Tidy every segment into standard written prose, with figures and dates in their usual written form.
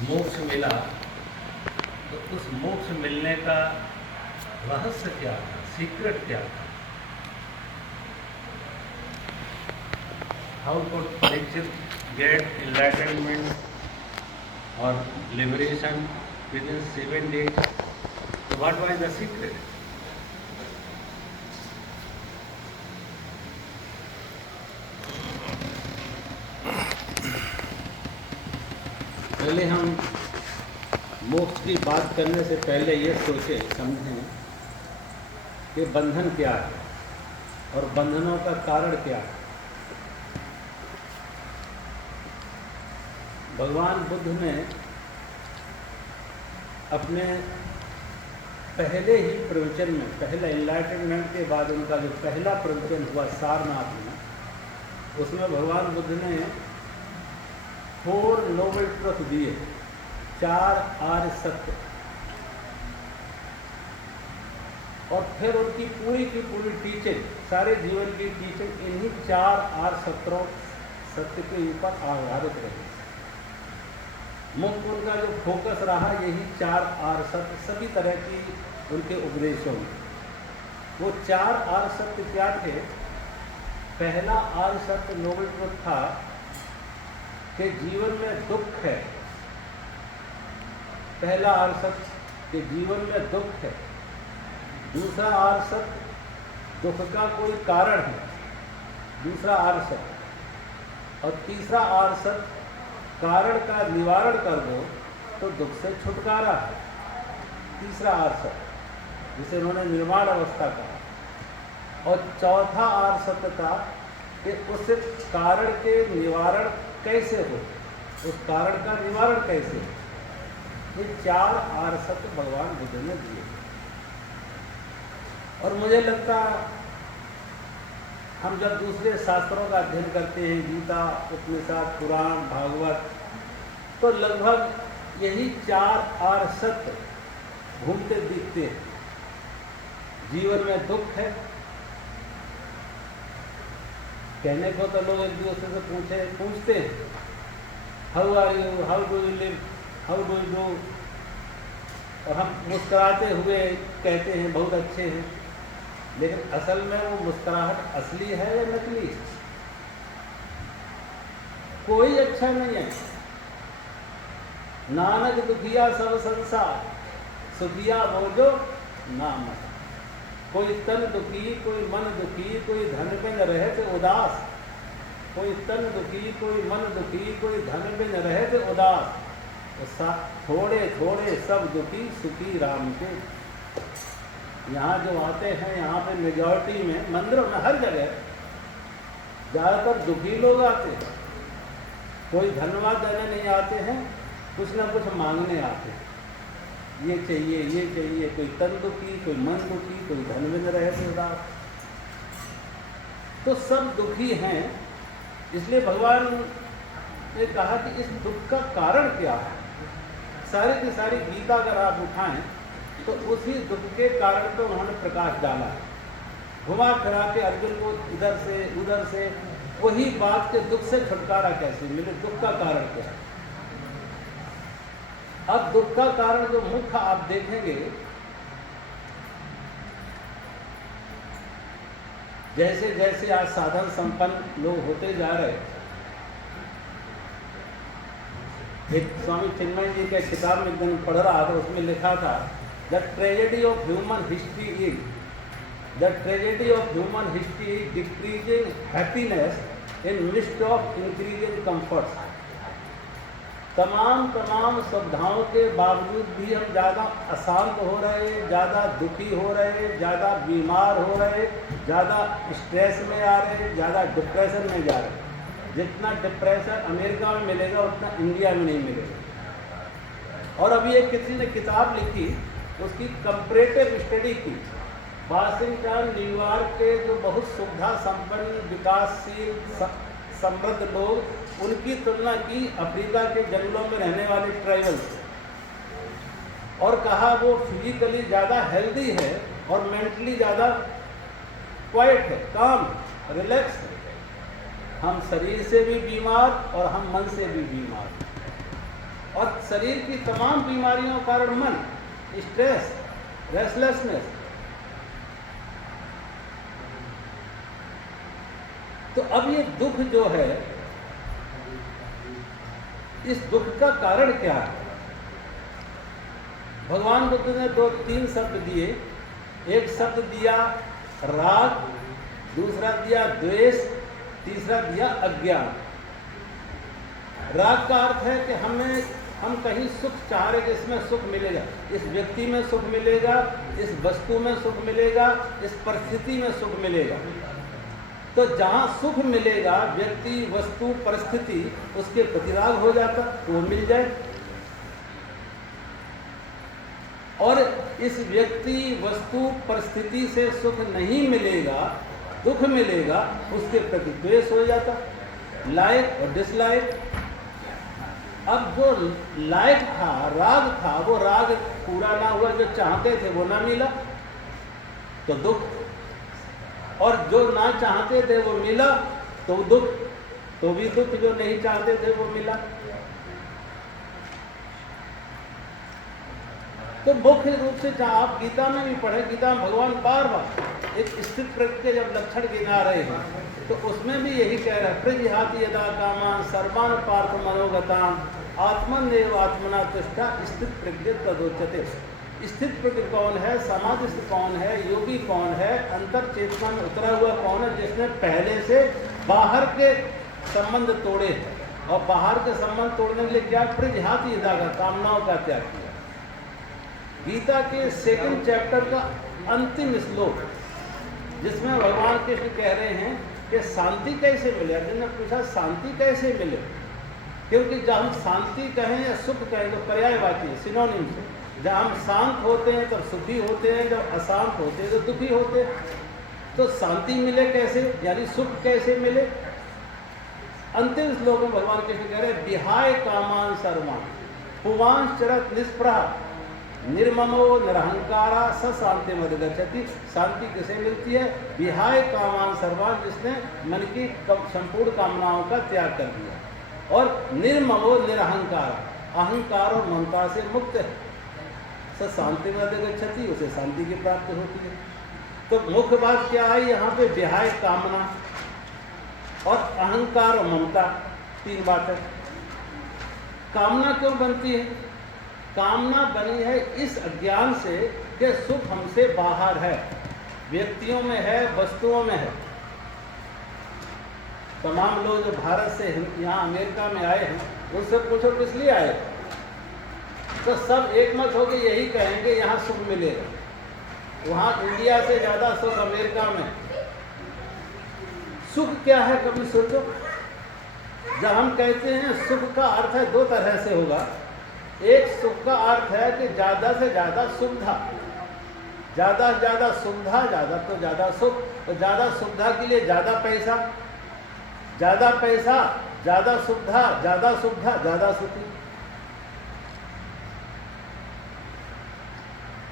मोक्ष मिला, तो उस मोक्ष मिलने का रहस्य क्या था, सीक्रेट क्या था? How could Parikshit get enlightenment और liberation within 7 days? So what was the secret? पहले हम मोक्ष की बात करने से पहले ये सोचें, समझें कि बंधन क्या है और बंधनों का कारण क्या है। भगवान बुद्ध ने अपने पहले ही प्रवचन में, पहले एनलाइटनमेंट के बाद उनका जो पहला प्रवचन हुआ सारनाथ में, उसमें भगवान बुद्ध ने 4 नोबल ट्रुथ दिए, 4 आर्य सत्य, और फिर उनकी पूरी की पूरी टीचिंग, सारे जीवन की टीचिंग इन्हीं 4 आर्य सत्य के ऊपर आधारित रही। मुख्य उनका जो फोकस रहा यही 4 आर्य सत्य, सभी तरह की उनके उपदेशों में। वो 4 आर्य सत्य क्या थे? पहला आर्य सत्य नोबल ट्रुथ था कि जीवन में दुख है। पहला आर्य सत्य कि जीवन में दुख है। दूसरा आर्य सत्य, दुख का कोई कारण है, दूसरा आर्य सत्य। और तीसरा आर्य सत्य, कारण का निवारण कर दो तो दुख से छुटकारा है, तीसरा आर्य सत्य, जिसे उन्होंने निर्माण अवस्था कहा। और चौथा आर्य सत्य था कि उस कारण के निवारण कैसे हो, उस कारण का निवारण कैसे हो। ये 4 आर्य सत्य भगवान बुद्ध ने दिए। और मुझे लगता हम जब दूसरे शास्त्रों का अध्ययन करते हैं, गीता, उपनिषद, पुराण, भागवत, तो लगभग यही 4 आर्य सत्य घूमते दिखते हैं। जीवन में दुख है, कहने को तो लोग एक दूसरे से पूछते हैं, how are you, how do you live, how do you do, और हम मुस्कुराते हुए कहते हैं बहुत अच्छे हैं, लेकिन असल में वो मुस्कुराहट असली है या नकली है? कोई अच्छा नहीं है। नानक दुखिया सब संसार, सुखिया बोझो नाम। कोई तन दुखी, कोई मन दुखी, कोई धन बिन रहे थे उदास। कोई तन दुखी, कोई मन दुखी, कोई धन बिन रहे थे उदास। थोड़े थोड़े सब दुखी, सुखी राम के। यहाँ जो आते हैं, यहाँ पे मेजॉरिटी में, मंदिरों में, हर जगह ज़्यादातर दुखी लोग आते हैं। कोई धन्यवाद देने नहीं आते हैं, कुछ ना कुछ मांगने आते हैं, ये चाहिए, ये चाहिए। कोई तन दुखी, कोई मन दुखी, कोई धन में न रहे थे उदास। तो सब दुखी हैं। इसलिए भगवान ने कहा कि इस दुख का कारण क्या है। सारी की सारी गीता अगर आप उठाएं तो उसी दुख के कारण पर उन्होंने प्रकाश डाला है। घुमा फिरा के अर्जुन को इधर से उधर से वही बात के दुख से छुटकारा कैसे मिले, दुख का कारण क्या है। अब दुख का कारण जो मुख्य आप देखेंगे, जैसे जैसे आज साधन संपन्न लोग होते जा रहे, एक स्वामी चिन्मय जी के किताब में एक दिन पढ़ रहा था, उसमें लिखा था, the tragedy of human history is decreasing happiness in mist of increasing comfort. तमाम सुविधाओं के बावजूद भी हम ज़्यादा अशांत हो रहे, ज़्यादा दुखी हो रहे, ज़्यादा बीमार हो रहे, ज़्यादा स्ट्रेस में आ रहे, ज़्यादा डिप्रेशन में जा रहे। जितना डिप्रेशन अमेरिका में मिलेगा उतना इंडिया में नहीं मिलेगा। और अभी एक किसी ने किताब लिखी, उसकी कंपैरेटिव स्टडी की। वाशिंगटन, न्यूयॉर्क के जो बहुत सुविधा संपन्न, विकासशील, समृद्ध लोग, उनकी तुलना की अफ्रीका के जंगलों में रहने वाले ट्राइबल से, और कहा वो फिजिकली ज़्यादा हेल्दी है और मेंटली ज़्यादा क्वाइट है, काम, रिलैक्स है। हम शरीर से भी बीमार और हम मन से भी बीमार। और शरीर की तमाम बीमारियों का कारण मन, स्ट्रेस, रेस्टलेसनेस। तो अब ये दुख जो है, इस दुख का कारण क्या है? भगवान बुद्ध ने 2-3 शब्द दिए। एक शब्द दिया राग, दूसरा दिया द्वेष, तीसरा दिया अज्ञान। राग का अर्थ है कि हम कहीं सुख चाह रहे कि इसमें सुख मिलेगा, इस व्यक्ति में सुख मिलेगा, इस वस्तु में सुख मिलेगा, इस परिस्थिति में सुख मिलेगा। तो जहाँ सुख मिलेगा, व्यक्ति, वस्तु, परिस्थिति, उसके प्रति राग हो जाता, तो वो मिल जाए। और इस व्यक्ति, वस्तु, परिस्थिति से सुख नहीं मिलेगा, दुख मिलेगा, उसके प्रति द्वेष हो जाता, लाइक और डिसलाइक। अब जो लाइक था, राग था, वो राग पूरा ना हुआ, जो चाहते थे वो ना मिला तो दुख, और जो ना चाहते थे वो मिला तो दुख, तो भी दुख, जो नहीं चाहते थे वो मिला। तो मुख्य रूप से जहाँ आप गीता में भी पढ़े, गीता में भगवान बार बार एक स्थित प्रकृति के जब लक्षण गिना रहे हैं, तो उसमें भी यही कह रहा है, प्रजिहाति यदा कामान सर्वान पार्थ मनोगतान आत्मनेव आत्मना तिष्ठा स्थित प्रज्ञ तदोच्यते। स्थित प्रज्ञ कौन है, समाधिस्थ कौन है, योगी कौन है, अंतर चेतना में उतरा हुआ कौन है, जिसने पहले से बाहर के संबंध तोड़े, और बाहर के संबंध तोड़ने के लिए क्या, प्रजिहाति यदा का, कामनाओं का त्याग किया। गीता के 2nd चैप्टर का अंतिम श्लोक, जिसमें भगवान कृष्ण कह रहे हैं कि शांति कैसे मिले। अर्जुन ने पूछा शांति कैसे मिले, क्योंकि जब हम शांति कहें या सुख कहें तो पर्यायवाची, सिनोनिम से। जब हम शांत होते हैं तब सुखी होते हैं, जब अशांत होते हैं तो दुखी होते हैं। तो शांति मिले कैसे, यानी सुख कैसे मिले। अंतिम श्लोक में भगवान कृष्ण कह रहे हैं, विहाय कामान सर्वान पुवांश चरत निष्प्रह निर्ममो निरहंकारा स शांति मद गच्छति। शांति किसे मिलती है, विहाय कामान सर्वान, जिसने मन की संपूर्ण कामनाओं का त्याग कर दिया, और निर्ममो निरहंकारा, अहंकार और ममता से मुक्त है, स शांति मद गच्छति, उसे शांति की प्राप्ति होती है। तो मुख्य बात क्या है यहाँ पे, विहाय कामना और अहंकार और ममता, 3 बात है। कामना क्यों बनती है? कामना बनी है इस अज्ञान से कि सुख हमसे बाहर है, व्यक्तियों में है, वस्तुओं में है। तमाम लोग जो भारत से यहाँ अमेरिका में आए हैं, उनसे पूछो किस लिए आए, तो सब एकमत होकर यही कहेंगे यहाँ सुख मिलेगा। वहाँ इंडिया से ज़्यादा सुख अमेरिका में। सुख क्या है, कभी सोचो। जब हम कहते हैं सुख का अर्थ है 2 तरह से होगा। एक सुख का अर्थ है कि ज़्यादा से ज़्यादा सुविधा, ज़्यादा से ज़्यादा सुविधा, ज़्यादा तो ज़्यादा सुख। तो ज़्यादा सुविधा के लिए ज़्यादा पैसा, ज़्यादा पैसा, ज़्यादा सुविधा, ज़्यादा सुविधा, ज़्यादा सुखी।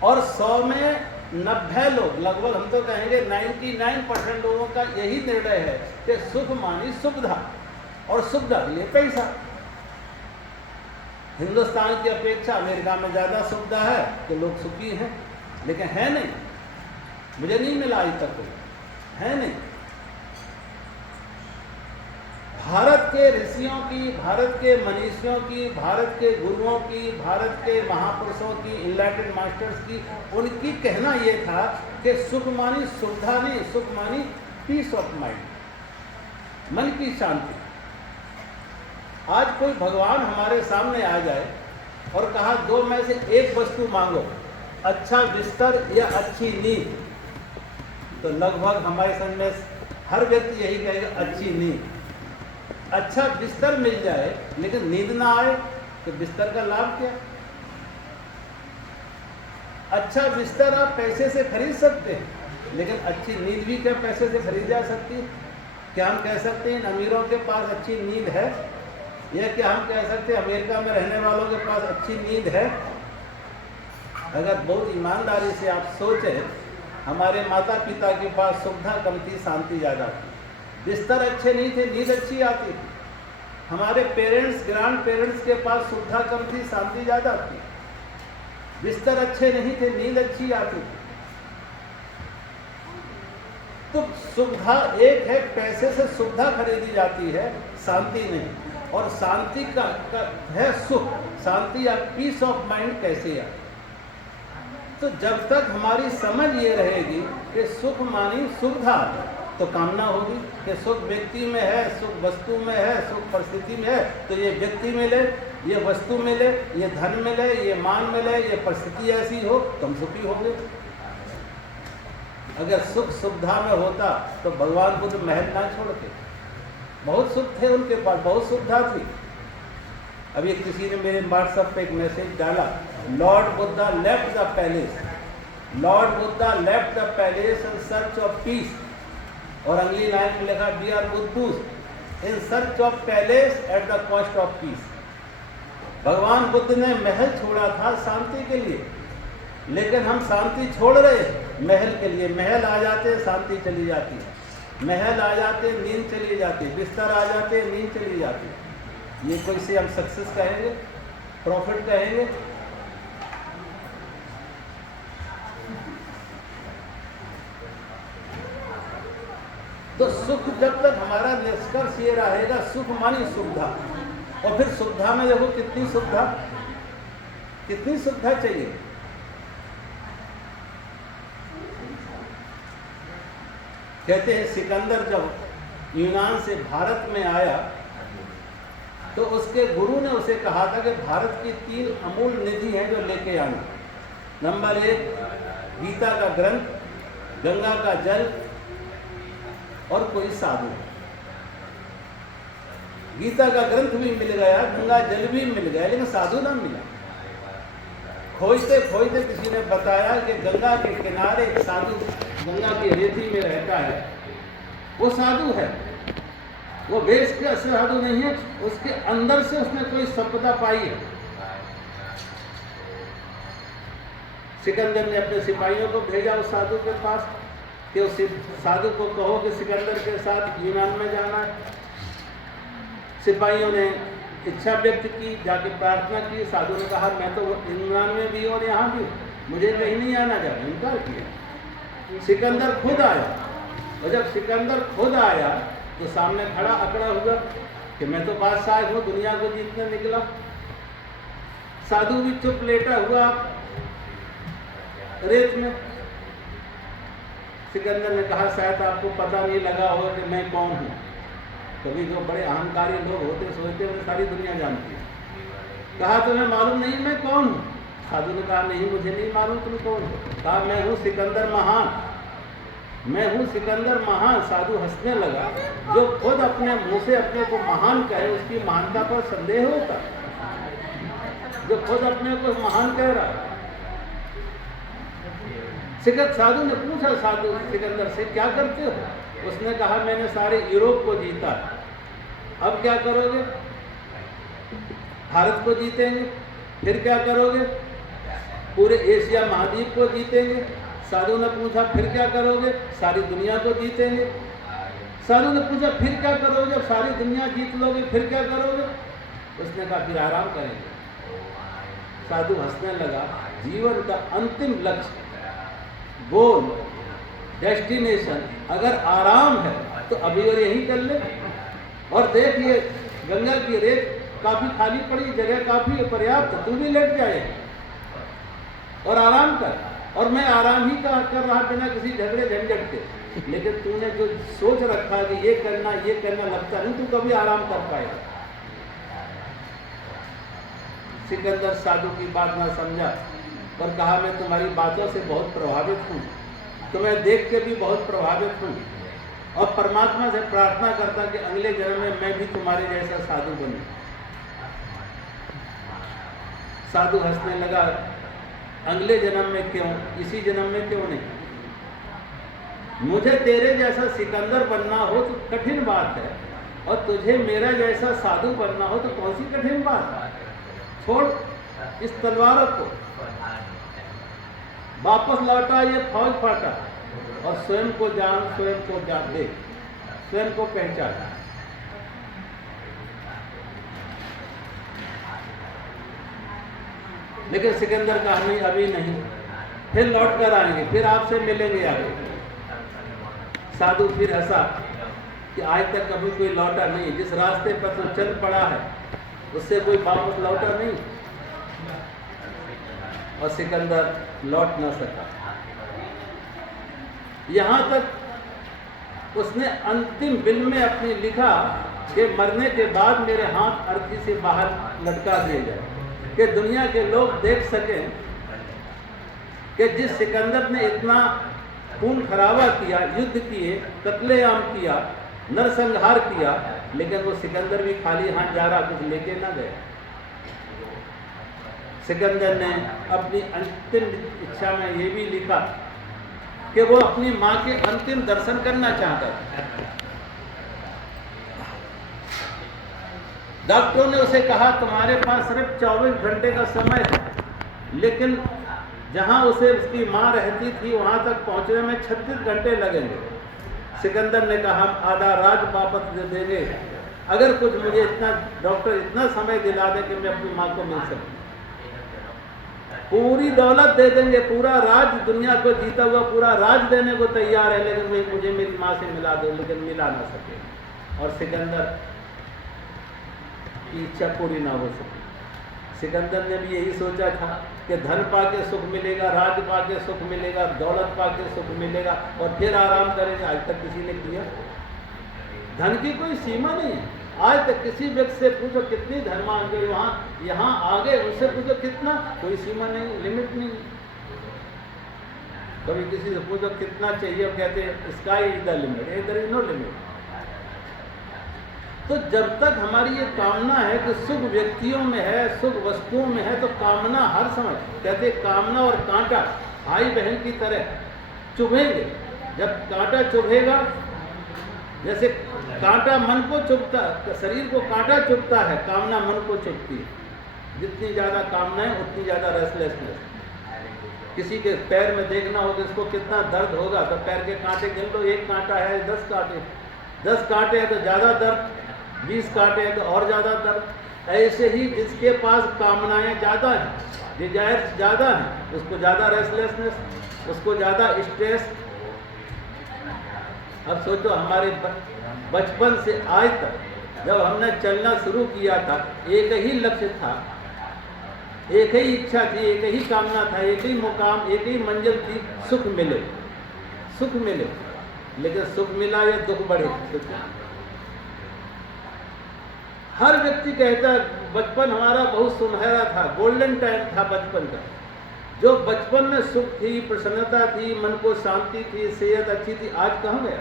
और 100 में 90 लोग, लगभग हम तो कहेंगे 99% लोगों का यही निर्णय है कि सुख मानी सुविधा, और सुविधा के लिए पैसा। हिंदुस्तान की अपेक्षा अमेरिका में ज़्यादा सुविधा है तो लोग सुखी हैं, लेकिन है नहीं। मुझे नहीं मिला आज तक, कोई है नहीं। भारत के ऋषियों की, भारत के मनीषियों की, भारत के गुरुओं की, भारत के महापुरुषों की, इनलाइटेड मास्टर्स की, उनकी कहना ये था कि सुख मानी सुविधा नहीं, सुख मानी पीस ऑफ माइंड, मन की शांति। आज कोई भगवान हमारे सामने आ जाए और कहा 2 में से एक वस्तु मांगो, अच्छा बिस्तर या अच्छी नींद, तो लगभग हमारे समझ में हर व्यक्ति यही कहेगा अच्छी नींद। अच्छा बिस्तर मिल जाए लेकिन नींद ना आए तो बिस्तर का लाभ क्या? अच्छा बिस्तर आप पैसे से खरीद सकते हैं, लेकिन अच्छी नींद भी क्या पैसे से खरीद जा सकती है? क्या हम कह सकते हैं अमीरों के पास अच्छी नींद है, या क्या हम कह सकते हैं अमेरिका में रहने वालों के पास अच्छी नींद है? अगर बहुत ईमानदारी से आप सोचें, हमारे माता पिता के पास सुविधा कम थी, शांति ज़्यादा थी, बिस्तर अच्छे नहीं थे, नींद अच्छी आती थी। हमारे पेरेंट्स, ग्रैंड पेरेंट्स के पास सुविधा कम थी, शांति ज़्यादा थी। बिस्तर अच्छे नहीं थे, नींद अच्छी आती थी। तो सुविधा एक है, पैसे से सुविधा खरीदी जाती है, शांति नहीं। और शांति का है सुख, शांति या पीस ऑफ माइंड कैसे आए? तो जब तक हमारी समझ ये रहेगी कि सुख मानी सुविधा, तो कामना होगी कि सुख व्यक्ति में है, सुख वस्तु में है, सुख परिस्थिति में है, तो ये व्यक्ति मिले, ये वस्तु मिले, ये धन मिले, ये मान मिले, ये परिस्थिति ऐसी हो तो हम सुखी होंगे। अगर सुख सुविधा में होता तो भगवान बुद्ध महल ना छोड़ते। बहुत सुख थे उनके पास, बहुत सुविधा थी। अभी किसी ने मेरे व्हाट्सएप पे एक मैसेज डाला, Lord Buddha left the palace, Lord Buddha left the palace in search of peace. और अगली लाइन में लिखा, वी आर बुद्धूस in search of palace at the cost of peace. भगवान बुद्ध ने महल छोड़ा था शांति के लिए, लेकिन हम शांति छोड़ रहे हैं महल के लिए। महल आ जाते शांति चली जाती है, महल आ जाते नींद चली जाती है, बिस्तर आ जाते नींद चली जाती है। ये कोई से हम सक्सेस कहेंगे, प्रॉफिट कहेंगे? तो सुख, जब तक हमारा निष्कर्ष ये रहेगा सुख मानी सुविधा, और फिर सुविधा में देखो कितनी सुविधा, कितनी सुविधा चाहिए। कहते हैं सिकंदर जब यूनान से भारत में आया तो उसके गुरु ने उसे कहा था कि भारत की 3 अमूल निधि हैं जो लेके आना। नंबर 1 गीता का ग्रंथ, गंगा का जल और कोई साधु। गीता का ग्रंथ भी मिल गया, गंगा जल भी मिल गया, लेकिन साधु ना मिला। खोजते खोजते किसी ने बताया कि गंगा के किनारे एक साधु गंगा की रेती में रहता है, वो साधु है। वो वेश के साधु नहीं है, उसके अंदर से उसने कोई संपदा पाई है। सिकंदर ने अपने सिपाहियों को भेजा उस साधु के पास कि उस साधु को कहो कि सिकंदर के साथ यूनान में जाना है। सिपाहियों ने इच्छा व्यक्त की, जाके प्रार्थना की। साधु ने कहा मैं तो यूनान में भी और यहाँ भी, मुझे कहीं नहीं आना जाना, इनकार किया। सिकंदर खुद आया, और जब सिकंदर खुद आया तो सामने खड़ा अकड़ा हुआ कि मैं तो बादशाह हूँ, दुनिया को जीतने निकला। साधु भी चुप लेटा हुआ रेत में। सिकंदर ने कहा शायद आपको पता नहीं लगा होगा कि मैं कौन हूँ। कभी जो बड़े अहंकारी लोग होते सोचते उन्हें सारी दुनिया जानती है। कहा तुम्हें मालूम नहीं मैं कौन हूँ? साधु ने कहा नहीं मुझे नहीं मालूम तुम कौन हो। कहा मैं हूँ सिकंदर महान, मैं हूँ सिकंदर महान। साधु हंसने लगा। जो खुद अपने मुंह से अपने को महान कहे उसकी महानता पर संदेह होता, जो खुद अपने को महान कह रहा है। साधु ने पूछा साधु सिकंदर से क्या करते हो? उसने कहा मैंने सारे यूरोप को जीता, अब क्या करोगे? भारत को जीतेंगे। फिर क्या करोगे? पूरे एशिया महाद्वीप को जीतेंगे। साधु ने पूछा फिर क्या करोगे? सारी दुनिया को जीतेंगे। साधु ने पूछा फिर क्या करोगे? जब सारी दुनिया जीत लोगे फिर क्या करोगे? उसने कहा फिर आराम करेंगे। साधु हंसने लगा। जीवन का अंतिम लक्ष्य, गोल, डेस्टिनेशन अगर आराम है तो अभी और यही कर ले। और देख ये गंगा की रेत काफी खाली पड़ी, जगह काफी पर्याप्त, तू भी लेट जाए और आराम कर। और मैं आराम ही कर रहा बिना किसी झगड़े झंझट के। लेकिन तूने जो सोच रखा कि ये करना लगता नहीं, तू कभी आराम कर पाएगा। सिकंदर साधु की बात ना समझा और कहा मैं तुम्हारी बातों से बहुत प्रभावित हूँ, तुम्हें देख के भी बहुत प्रभावित हूँ, और परमात्मा से प्रार्थना करता कि अगले जन्म में मैं भी तुम्हारे जैसा साधु बनूं। साधु हंसने लगा। अगले जन्म में क्यों, इसी जन्म में क्यों नहीं? मुझे तेरे जैसा सिकंदर बनना हो तो कठिन बात है, और तुझे मेरा जैसा साधु बनना हो तो कौन सी कठिन बात है? छोड़ इस तलवार को, वापस लौटा ये फौज फाटा, और स्वयं को जान, स्वयं को जान दे, स्वयं को पहचान। लेकिन सिकंदर कहा नहीं, अभी नहीं, फिर लौट कर आएंगे, फिर आपसे मिलेंगे आगे। साधु फिर हंसा कि आज तक कभी कोई लौटा नहीं, जिस रास्ते पर तो चल पड़ा है उससे कोई वापस लौटा नहीं। और सिकंदर लौट न सका। यहाँ तक उसने अंतिम बिल में अपनी लिखा कि मरने के बाद मेरे हाथ अर्थी से बाहर लटका दिए जाए, कि दुनिया के लोग देख सकें कि जिस सिकंदर ने इतना खून खराबा किया, युद्ध किए, कत्लेआम किया, नरसंहार किया, लेकिन वो सिकंदर भी खाली हाथ जा रहा, कुछ लेके ना गया। सिकंदर ने अपनी अंतिम इच्छा में ये भी लिखा कि वो अपनी माँ के अंतिम दर्शन करना चाहता था। डॉक्टरों ने उसे कहा तुम्हारे पास सिर्फ 24 घंटे का समय है, लेकिन जहाँ उसे उसकी माँ रहती थी वहाँ तक पहुँचने में 36 घंटे लगेंगे। सिकंदर ने कहा हम आधा राज वापस दे देंगे अगर कुछ मुझे इतना डॉक्टर इतना समय दिला दे कि मैं अपनी माँ को मिल सकूं। पूरी दौलत दे देंगे, पूरा राज, दुनिया को जीता हुआ पूरा राज देने को तैयार है, लेकिन मुझे मेरी माँ से मिला दो, लेकिन मिला ना सके। और सिकंदर की इच्छा पूरी ना हो सकी। सिकंदर ने भी यही सोचा था कि धन पाके सुख मिलेगा, राज पाके सुख मिलेगा, दौलत पाके सुख मिलेगा और फिर आराम करेगा। आज तक किसी ने किया? धन की कोई सीमा नहीं है। आज तक किसी व्यक्ति से पूछो कितनी धन मांग गई, वहाँ यहाँ आगे उससे पूछो कितना, कोई सीमा नहीं, लिमिट नहीं। कभी किसी से पूछो कितना चाहिए, कहते हैं sky is the limit, there is no limit. तो जब तक हमारी ये कामना है कि सुख व्यक्तियों में है, सुख वस्तुओं में है, तो कामना हर समय, कहते कामना और कांटा भाई बहन की तरह चुभेंगे। जब कांटा चुभेगा, जैसे कांटा मन को चुभता, शरीर को कांटा चुभता है, कामना मन को चुभती है। जितनी ज़्यादा कामनाएं उतनी ज़्यादा रेस्टलेसनेस। किसी के पैर में देखना होगा इसको कितना दर्द होगा, तो पैर के कांटे गिन लो, एक कांटा है 10 कांटे, 10 कांटे हैं तो ज़्यादा दर्द, 20 कांटे हैं तो और ज़्यादा दर्द। ऐसे ही जिसके पास कामनाएं ज़्यादा हैं, डिजायर्स ज़्यादा हैं, उसको ज़्यादा रेस्टलेसनेस, उसको ज़्यादा स्ट्रेस। अब सोचो हमारे बचपन से आज तक जब हमने चलना शुरू किया था, एक ही लक्ष्य था, एक ही इच्छा थी, एक ही कामना था, एक ही मुकाम, एक ही मंजिल थी, सुख मिले, सुख मिले। लेकिन सुख मिला या दुख बढ़े? हर व्यक्ति कहता है बचपन हमारा बहुत सुनहरा था, गोल्डन टाइम था बचपन का। जो बचपन में सुख थी, प्रसन्नता थी, मन को शांति थी, सेहत अच्छी थी, आज कहाँ गया?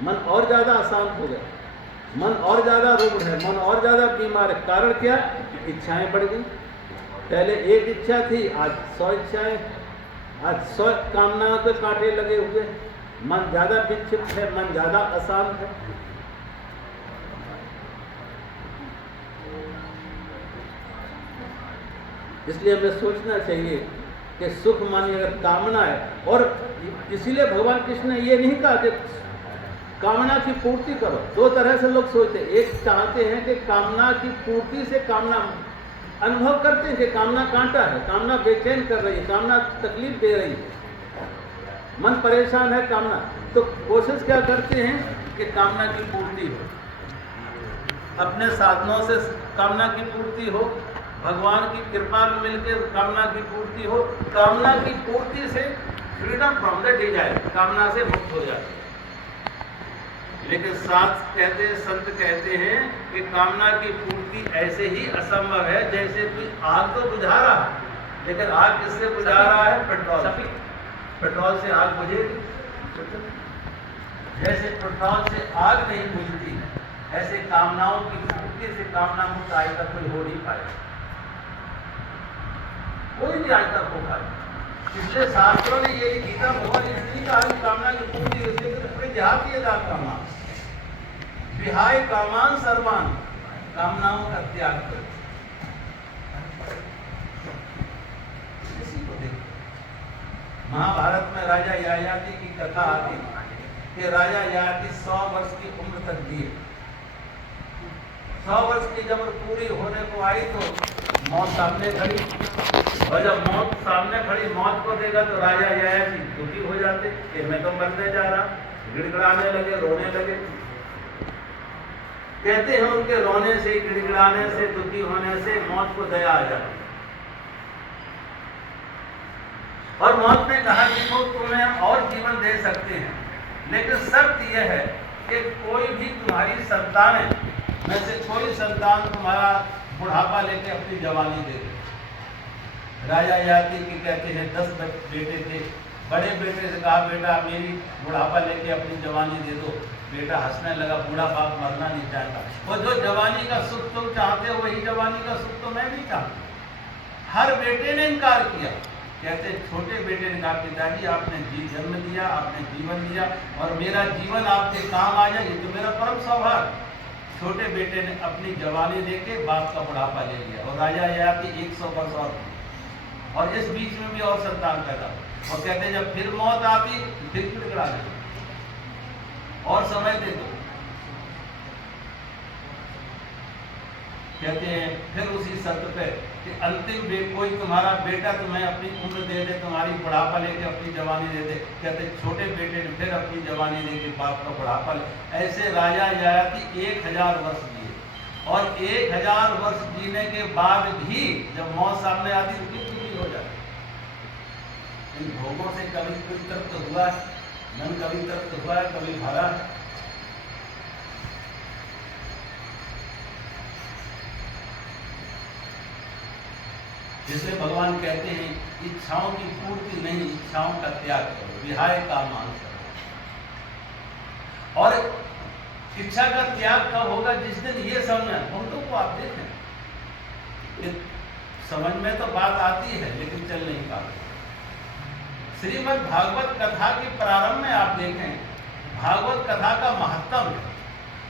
मन और ज़्यादा अशांत हो गया, मन और ज़्यादा रुग्ण है, मन और ज़्यादा बीमार है। कारण क्या? इच्छाएं बढ़ गई। पहले एक इच्छा थी, आज 100 इच्छाएं, आज 100 कामनाओं के कांटे लगे हुए। मन ज़्यादा विक्षिप्त है, मन ज़्यादा अशांत है। इसलिए हमें सोचना चाहिए कि सुख मानी अगर कामना है, और इसीलिए भगवान कृष्ण ने ये नहीं कहा कि कामना की पूर्ति करो। दो तरह से लोग सोचते हैं, एक चाहते हैं कि कामना की पूर्ति से कामना अनुभव करते हैं कि कामना कांटा है, कामना बेचैन कर रही है, कामना तकलीफ दे रही है, मन परेशान है कामना, तो कोशिश क्या करते हैं कि कामना की पूर्ति हो, अपने साधनों से कामना की पूर्ति हो, भगवान की कृपा में मिलकर कामना की पूर्ति हो। कामना की पूर्ति से फ्रीडम फ्रॉम द डिजायर, कामना से मुक्त हो जाते। लेकिन शास्त्र कहते हैं, संत कहते हैं कि कामना की पूर्ति ऐसे ही असंभव है जैसे कोई आग तो बुझा रहा है, लेकिन आग किससे बुझा रहा है? पेट्रोल। पेट्रोल से आग बुझेगी? जैसे पेट्रोल से आग नहीं बुझती, ऐसे कामनाओं की पूर्ति से कामना मुक्त आज तक कोई हो नहीं पाया, कोई भी आज तक हो पाया। इसलिए शास्त्रों ने यही गीता भगवान इसलिए कहा कि कामना की पूर्ति होती है, अपने देहात किए जा कामना विहाय कामान सर्वान, कामनाओं का त्याग करो। इसी को देखो, महाभारत में राजा ययाति की कथा आती कि राजा ययाति 100 वर्ष की उम्र तक जिए, 100 वर्ष की जब पूरी होने को आई तो मौत सामने खड़ी, और जब मौत सामने खड़ी, मौत को देखा तो राजा ययाति दुखी हो जाते कि मैं तो मरने जा रहा, गिड़गिड़ाने लगे, रोने लगे। कहते हैं उनके रोने से, गिड़गिड़ाने से, दुखी होने से मौत को दया आ जाती। और मौत ने कहा कि वो तुम्हें और जीवन दे सकते हैं, लेकिन शर्त यह है कि कोई भी तुम्हारी संतान में से कोई संतान तुम्हारा बुढ़ापा लेके अपनी जवानी दे दे। राजा ययाति की कहते हैं 10 बेटे थे। बड़े बेटे से कहा बेटा मेरी बुढ़ापा लेके अपनी जवानी दे दो। बेटा हंसने लगा, बूढ़ा बाप मरना नहीं चाहता। और जो जवानी का सुख तुम चाहते हो वही जवानी का सुख तो मैं भी चाहता। हर बेटे ने इनकार किया। कहते छोटे बेटे ने कहा पिताजी आपने जन्म दिया, आपने जीवन दिया और मेरा जीवन आपके काम आ जाए, ये तो मेरा परम सौभाग्य। छोटे बेटे ने अपनी जवानी लेके बाप का बुढ़ापा ले लिया और राजा ययाति 100 वर्ष और इस बीच में भी और संतान पैदा हो। और कहते जब फिर मौत आती फिर गिड़गिड़ा दे और समय दे दो। कहते हैं फिर उसी शर्त पे कि अंतिम कोई तुम्हारा बेटा तुम्हें अपनी उम्र दे दे, तुम्हारी बुढ़ापा लेके अपनी जवानी दे दे। कहते छोटे बेटे ने फिर अपनी जवानी लेके बाप का बुढ़ापा ले। ऐसे राजा ययाति 1000 वर्ष जिए और 1000 वर्ष जीने के बाद भी जब मौत सामने आती तो दुखी हो जाती। इन भोगों से कभी कोई तृप्त हुआ है? मन कभी तृप्त हुआ है? कभी भरा है? जिसमें भगवान कहते हैं इच्छाओं की पूर्ति नहीं, इच्छाओं का त्याग करो, विहाय का मान करो। और इच्छा का त्याग कब होगा? जिस दिन ये समझ बहुतों को आप देखें समझ में तो बात आती है लेकिन चल नहीं पाती। श्रीमद् भागवत कथा के प्रारंभ में आप देखें भागवत कथा का महत्तम है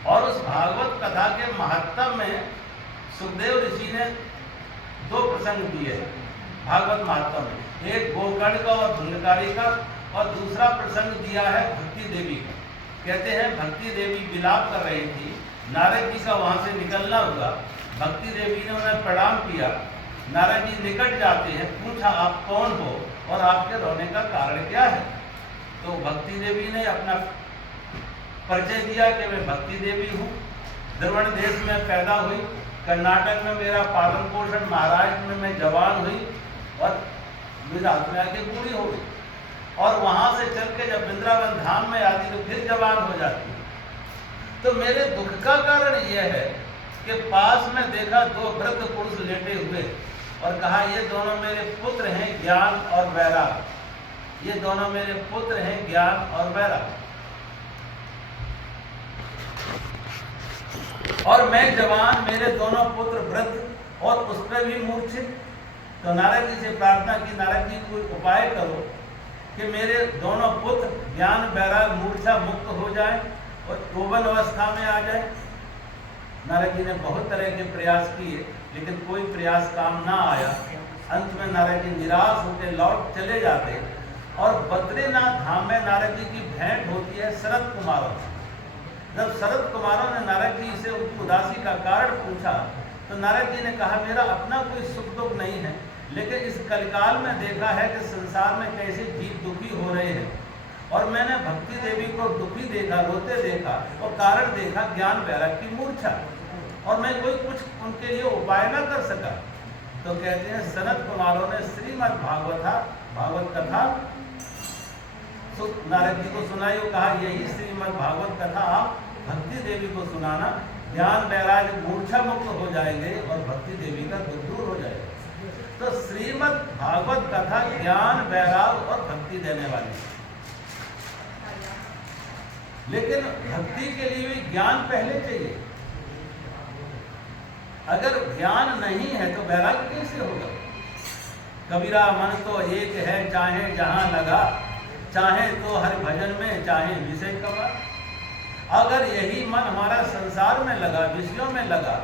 और उस भागवत कथा के महत्तम में सुखदेव ऋषि ने 2 प्रसंग दिए भागवत महात्म में। एक गोकर्ण का और धुंधकारी का और दूसरा प्रसंग दिया है भक्ति देवी का। कहते हैं भक्ति देवी विलाप कर रही थी, नारद जी का वहां से निकलना हुआ। भक्ति देवी ने उन्हें प्रणाम किया। नारद जी निकट जाते हैं, पूछा आप कौन हो और आपके रोने का कारण क्या है? तो भक्ति देवी ने अपना परिचय दिया कि मैं भक्ति देवी हूँ, द्रविड़ देश में पैदा हुई, कर्नाटक में मेरा पालन पोषण, महाराष्ट्र में मैं जवान हुई और गुजरात में आके बूढ़ी हो गई और वहां से चल के जब वृंदावन धाम में आती तो फिर जवान हो जाती। तो मेरे दुख का कारण यह है कि पास में देखा 2 वृद्ध पुरुष लेटे हुए और कहा ये दोनों मेरे पुत्र हैं ज्ञान और वैराग। ये दोनों मेरे पुत्र हैं ज्ञान और वैराग और मैं जवान, मेरे दोनों पुत्र वृद्ध और उस पर भी मूर्छित। तो नारद जी से प्रार्थना की नारद जी कोई उपाय करो कि मेरे दोनों पुत्र ज्ञान वैराग मूर्छा मुक्त हो जाए और यौवन अवस्था में आ जाए। नारद जी ने बहुत तरह के प्रयास किए लेकिन कोई प्रयास काम ना आया। अंत में नारद जी निराश होकर लौट चले जाते और बद्रीनाथ धाम में नारद जी की भेंट होती है शरद कुमारों से। जब शरद कुमारों ने नारद जी से उनकी उदासी का कारण पूछा तो नारद जी ने कहा मेरा अपना कोई सुख दुख नहीं है, लेकिन इस कलिकाल में देखा है कि संसार में कैसे जीव दुखी हो रहे हैं और मैंने भक्ति देवी को दुखी देखा, रोते देखा और कारण देखा ज्ञान वैराग की मूर्छा और मैं कोई कुछ उनके लिए उपाय न कर सका। तो कहते हैं शरद कुमारों ने श्रीमद् भागवत कथा नारद जी को सुनाई और कहा यही श्रीमद् भागवत कथा आप भक्ति देवी को सुनाना, ज्ञान वैराग मूर्छा मुक्त हो जाएंगे और भक्ति देवी का दुख दूर हो जाएगा। तो श्रीमद् भागवत कथा ज्ञान वैराग और भक्ति देने वाली, लेकिन भक्ति के लिए भी ज्ञान पहले चाहिए। अगर ज्ञान नहीं है तो वैराग कैसे होगा? कबीरा मन तो एक है चाहे जहां लगा, चाहे तो हर भजन में चाहे विषय कमा। अगर यही मन हमारा संसार में लगा, विषयों में लगा,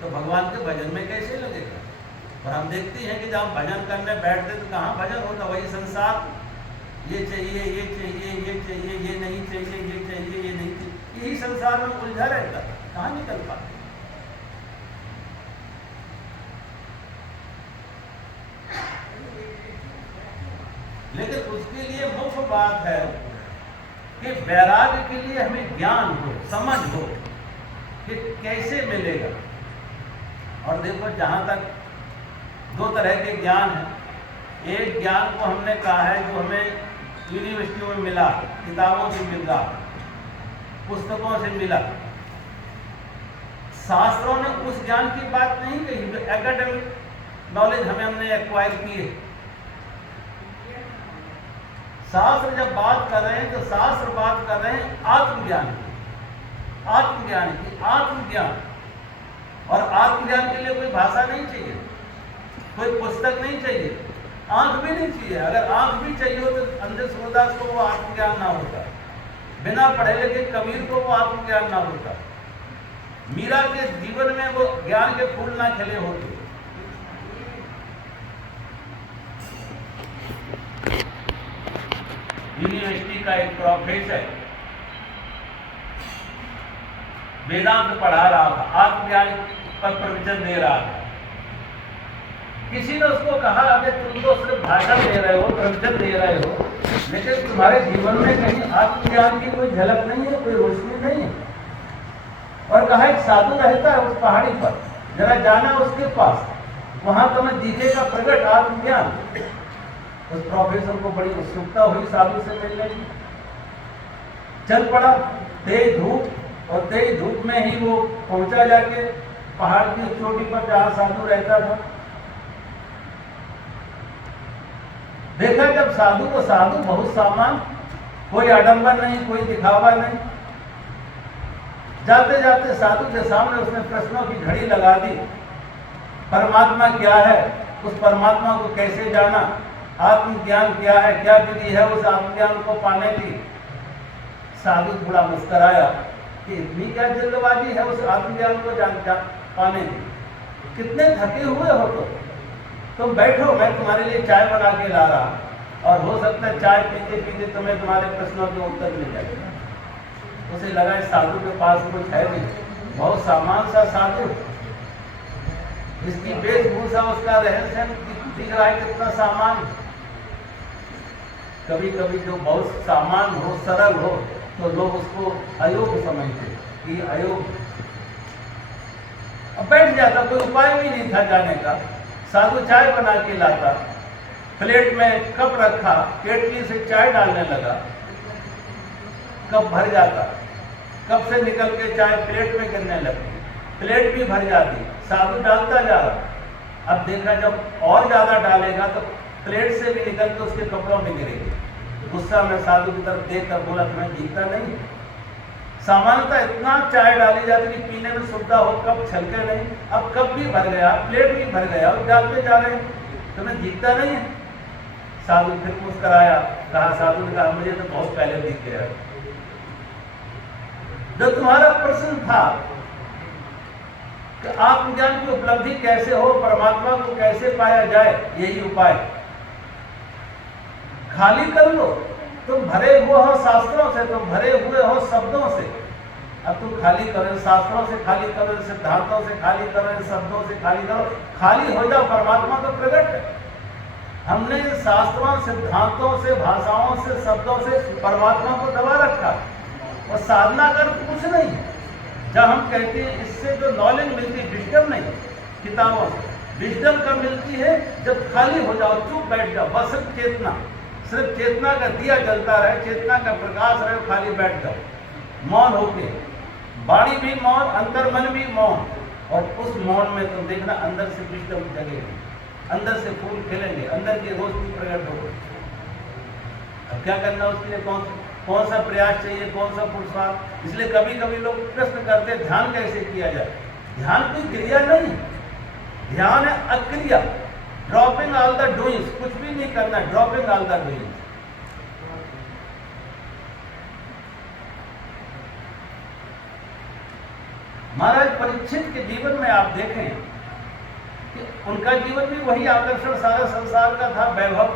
तो भगवान के भजन में कैसे लगेगा? और हम देखते हैं कि जब हम भजन करने बैठते तो कहाँ भजन होता? वही संसार, ये चाहिए, ये चाहिए, ये चाहिए, ये नहीं चाहिए, ये चाहिए, ये नहीं चाहिए, यही संसार में उलझा रहता। कहाँ निकल पाते। लेकिन उसके लिए मुख्य बात है कि वैराग्य के लिए हमें ज्ञान हो, समझ हो कि कैसे मिलेगा। और देखो, जहाँ तक दो तरह के ज्ञान हैं। एक ज्ञान को हमने कहा है जो हमें यूनिवर्सिटियों में मिला, किताबों से मिला, पुस्तकों से मिला। शास्त्रों ने उस ज्ञान की बात नहीं कही जो एकेडमिक नॉलेज हमने एक्वायर की है। शास्त्र जब बात कर रहे हैं तो शास्त्र बात कर रहे हैं आत्मज्ञान की, आत्मज्ञान की, आत्मज्ञान। और आत्मज्ञान के लिए कोई भाषा नहीं चाहिए, कोई पुस्तक नहीं चाहिए, आंख भी नहीं चाहिए। अगर आंख भी चाहिए हो तो अंधे सूरदास को वो आत्मज्ञान ना होता, बिना पढ़े लिखे कबीर को वो आत्मज्ञान ना होता, मीरा के जीवन में वो ज्ञान के फूल ना खिले होते। यूनिवर्सिटी का एक प्रोफेसर वेदांत पढ़ा रहा था, आत्मज्ञान पर प्रवचन दे रहा था। किसी ने उसको कहा, अगर तुम तो सिर्फ भाषण दे रहे हो, प्रवचन दे रहे हो, लेकिन तुम्हारे जीवन में कहीं आत्मज्ञान की कोई झलक नहीं है, कोई रोशनी नहीं है। और कहा, एक साधु रहता है उस पहाड़ी पर, जरा जाना उसके पास, वहां तुम्हें दिखेगा प्रकट आत्मज्ञान। उस प्रोफेसर को बड़ी उत्सुकता हुई साधु से मिलने की। चल पड़ा, तेज धूप, और तेज धूप में ही वो पहुंचा जाके पहाड़ की चोटी पर जहां साधु रहता था। देखा जब साधु को साधु बहुत सामान, कोई आडंबर नहीं, कोई दिखावा नहीं। जाते जाते साधु के सामने उसने प्रश्नों की घड़ी लगा दी। परमात्मा क्या है, उस परमात्मा को कैसे जाना, आत्मज्ञान क्या है, क्या विधि है उस आत्मज्ञान को पाने की। साधु थोड़ा मुस्कुराया कि इतनी क्या जल्दबाजी है उस आत्मज्ञान को पाने की, कितने थके हुए हो तुम बैठो, मैं तुम्हारे लिए चाय बना के ला रहा, और हो सकता है चाय पीते पीते तुम्हें तुम्हारे प्रश्नों के उत्तर मिल जाए। उसे लगा इस साधु के पास कुछ है नहीं, बहुत सामान सा साधु, इसकी वेशभूषा, उसका रहस्य दिख रहा है कितना सामान। कभी कभी जो बहुत सामान हो, सरल हो, तो लोग उसको अयोग्य समझते कि अयोग्य। अब बैठ जाता, कोई उपाय भी नहीं था जाने का। साधु चाय बना के लाता, प्लेट में कप रखा, केटली से चाय डालने लगा, कप भर जाता, कप से निकल के चाय प्लेट में गिरने लगती, प्लेट भी भर जाती, साधु डालता जा रहा। अब देखा जब और ज्यादा डालेगा तो प्लेट से भी निकल के उसके कपड़ों में गिरेगी। गुस्सा में साधु की तरफ देखकर बोला, तुम्हें जीता नहीं। सामान्यतः इतना चाय डाली जाती कि पीने में सुविधा हो, कप छलके नहीं। अब कप भी भर गया, प्लेट भी भर गया, और डालते जा रहे हैं, तुम्हें जीता नहीं है। साधु फिर मुस्कुराया, कहा, साधु ने कहा, मुझे तो बहुत पहले दिख गया। जब तुम्हारा प्रश्न था कि आत्मज्ञान की उपलब्धि कैसे हो, परमात्मा को कैसे पाया जाए, यही उपाय, खाली कर लो। तुम भरे हुए हो शास्त्रों से, तुम भरे हुए हो शब्दों से। अब तुम खाली करो, शास्त्रों से खाली करो, सिद्धांतों से खाली करो, शब्दों से खाली करो, खाली हो जाओ, परमात्मा तो प्रकट है। हमने शास्त्रों, सिद्धांतों से, भाषाओं से, शब्दों से परमात्मा को दबा रखा, और साधना कर कुछ नहीं। जब हम कहते हैं इससे जो नॉलेज मिलती है, विजडम नहीं, किताबों से विजडम कब मिलती है, जब खाली हो जाओ, चुप बैठ जाओ, बस सिर्फ चेतना का दिया जलता रहे, चेतना का प्रकाश रहे, खाली बैठ जाओ, मौन होके, वाणी भी मौन, अंतर मन भी मौन। और उस मौन में तुम देखना अंदर से विजडम जगेगी, अंदर से फूल खिलेंगे, अंदर की रोशनी प्रकट होगी। अब क्या करना उसके लिए, कौन सा प्रयास चाहिए, कौन सा पुरुषार्थ। इसलिए कभी कभी लोग प्रश्न करते, ध्यान कैसे किया जाए। ध्यान कोई क्रिया नहीं, ध्यान है अक्रिया, ड्रॉपिंग ऑल द डूइंग्स, कुछ भी नहीं करना, ड्रॉपिंग ऑल द डूइंग्स। महाराज परीक्षित के जीवन में आप देखें कि उनका जीवन भी वही आकर्षण सारा संसार का था, वैभव।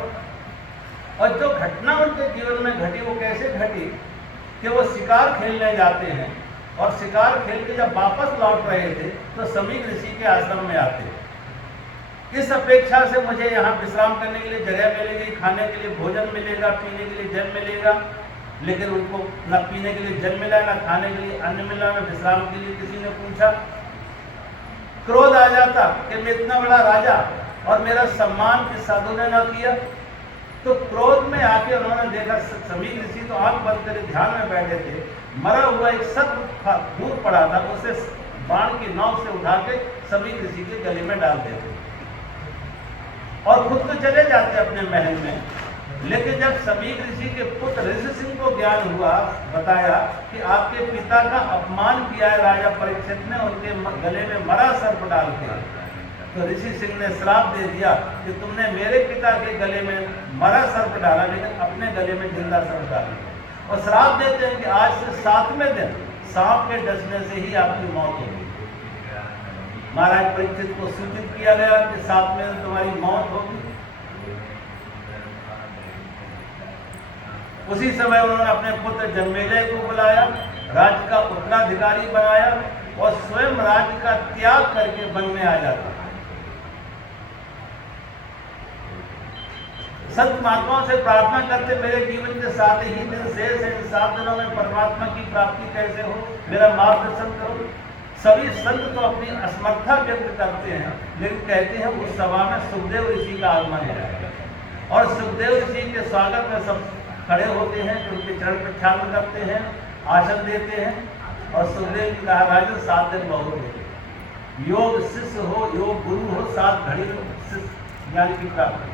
और जो घटना उनके जीवन में घटी वो कैसे घटी कि वो शिकार खेलने जाते हैं, और शिकार खेल के जब वापस लौट रहे थे तो समीक ऋषि के आश्रम में आते। इस अपेक्षा से मुझे यहाँ विश्राम करने के लिए जगह मिलेगी, खाने के लिए भोजन मिलेगा, पीने के लिए जल मिलेगा, लेकिन उनको न पीने के लिए जल मिला, न खाने के लिए अन्न मिला, न विश्राम के लिए किसी ने पूछा। क्रोध आ जाता कि मैं इतना बड़ा राजा और मेरा सम्मान किस साधु ने न किया। तो क्रोध में आके उन्होंने देखा समीक ऋषि तो आंख बंद करके ध्यान में बैठे थे, मरा हुआ एक सर्प दूर पड़ा था, उसे बाण की नोक से उठा के समीक ऋषि के गले में डाल देते और खुद तो चले जाते अपने महल में। लेकिन जब समीक ऋषि के पुत्र ऋषि सिंह को ज्ञान हुआ, बताया कि आपके पिता का अपमान किया है राजा परीक्षित ने उनके गले में मरा सर्प डाल के, तो ऋषि सिंह ने श्राप दे दिया कि तुमने मेरे पिता के गले में मरा सर्प डाला लेकिन अपने गले में जिंदा सर्प डाला। और श्राप देते हैं कि आज से 7वें दिन सांप के डसने से ही आपकी मौत होगी। महाराज परीक्षित को सूचित किया गया कि 7वें दिन तुम्हारी मौत होगी। उसी समय उन्होंने अपने पुत्र जन्मेजय को बुलाया, राज्य का उत्तराधिकारी बनाया और स्वयं राज्य का त्याग करके वन में आ जाता। संत महात्माओं से प्रार्थना करते मेरे जीवन के 7 ही दिन शेष है, इन 7 दिनों में परमात्मा की प्राप्ति कैसे हो, मेरा मार्गदर्शन करो। सभी संत तो अपनी असमर्था व्यक्त करते हैं, लेकिन कहते हैं उस सभा में सुखदेव ऋषि का आगमन है और सुखदेव ऋषि के स्वागत में सब खड़े होते हैं, उनके चरण प्रक्षालन करते हैं, आसन देते हैं। और सुखदेव जी कहा राजन 7 दिन बहुत है, योग शिष्य हो, योग गुरु हो, 7 घड़ी शिष्य ज्ञान की प्राप्ति।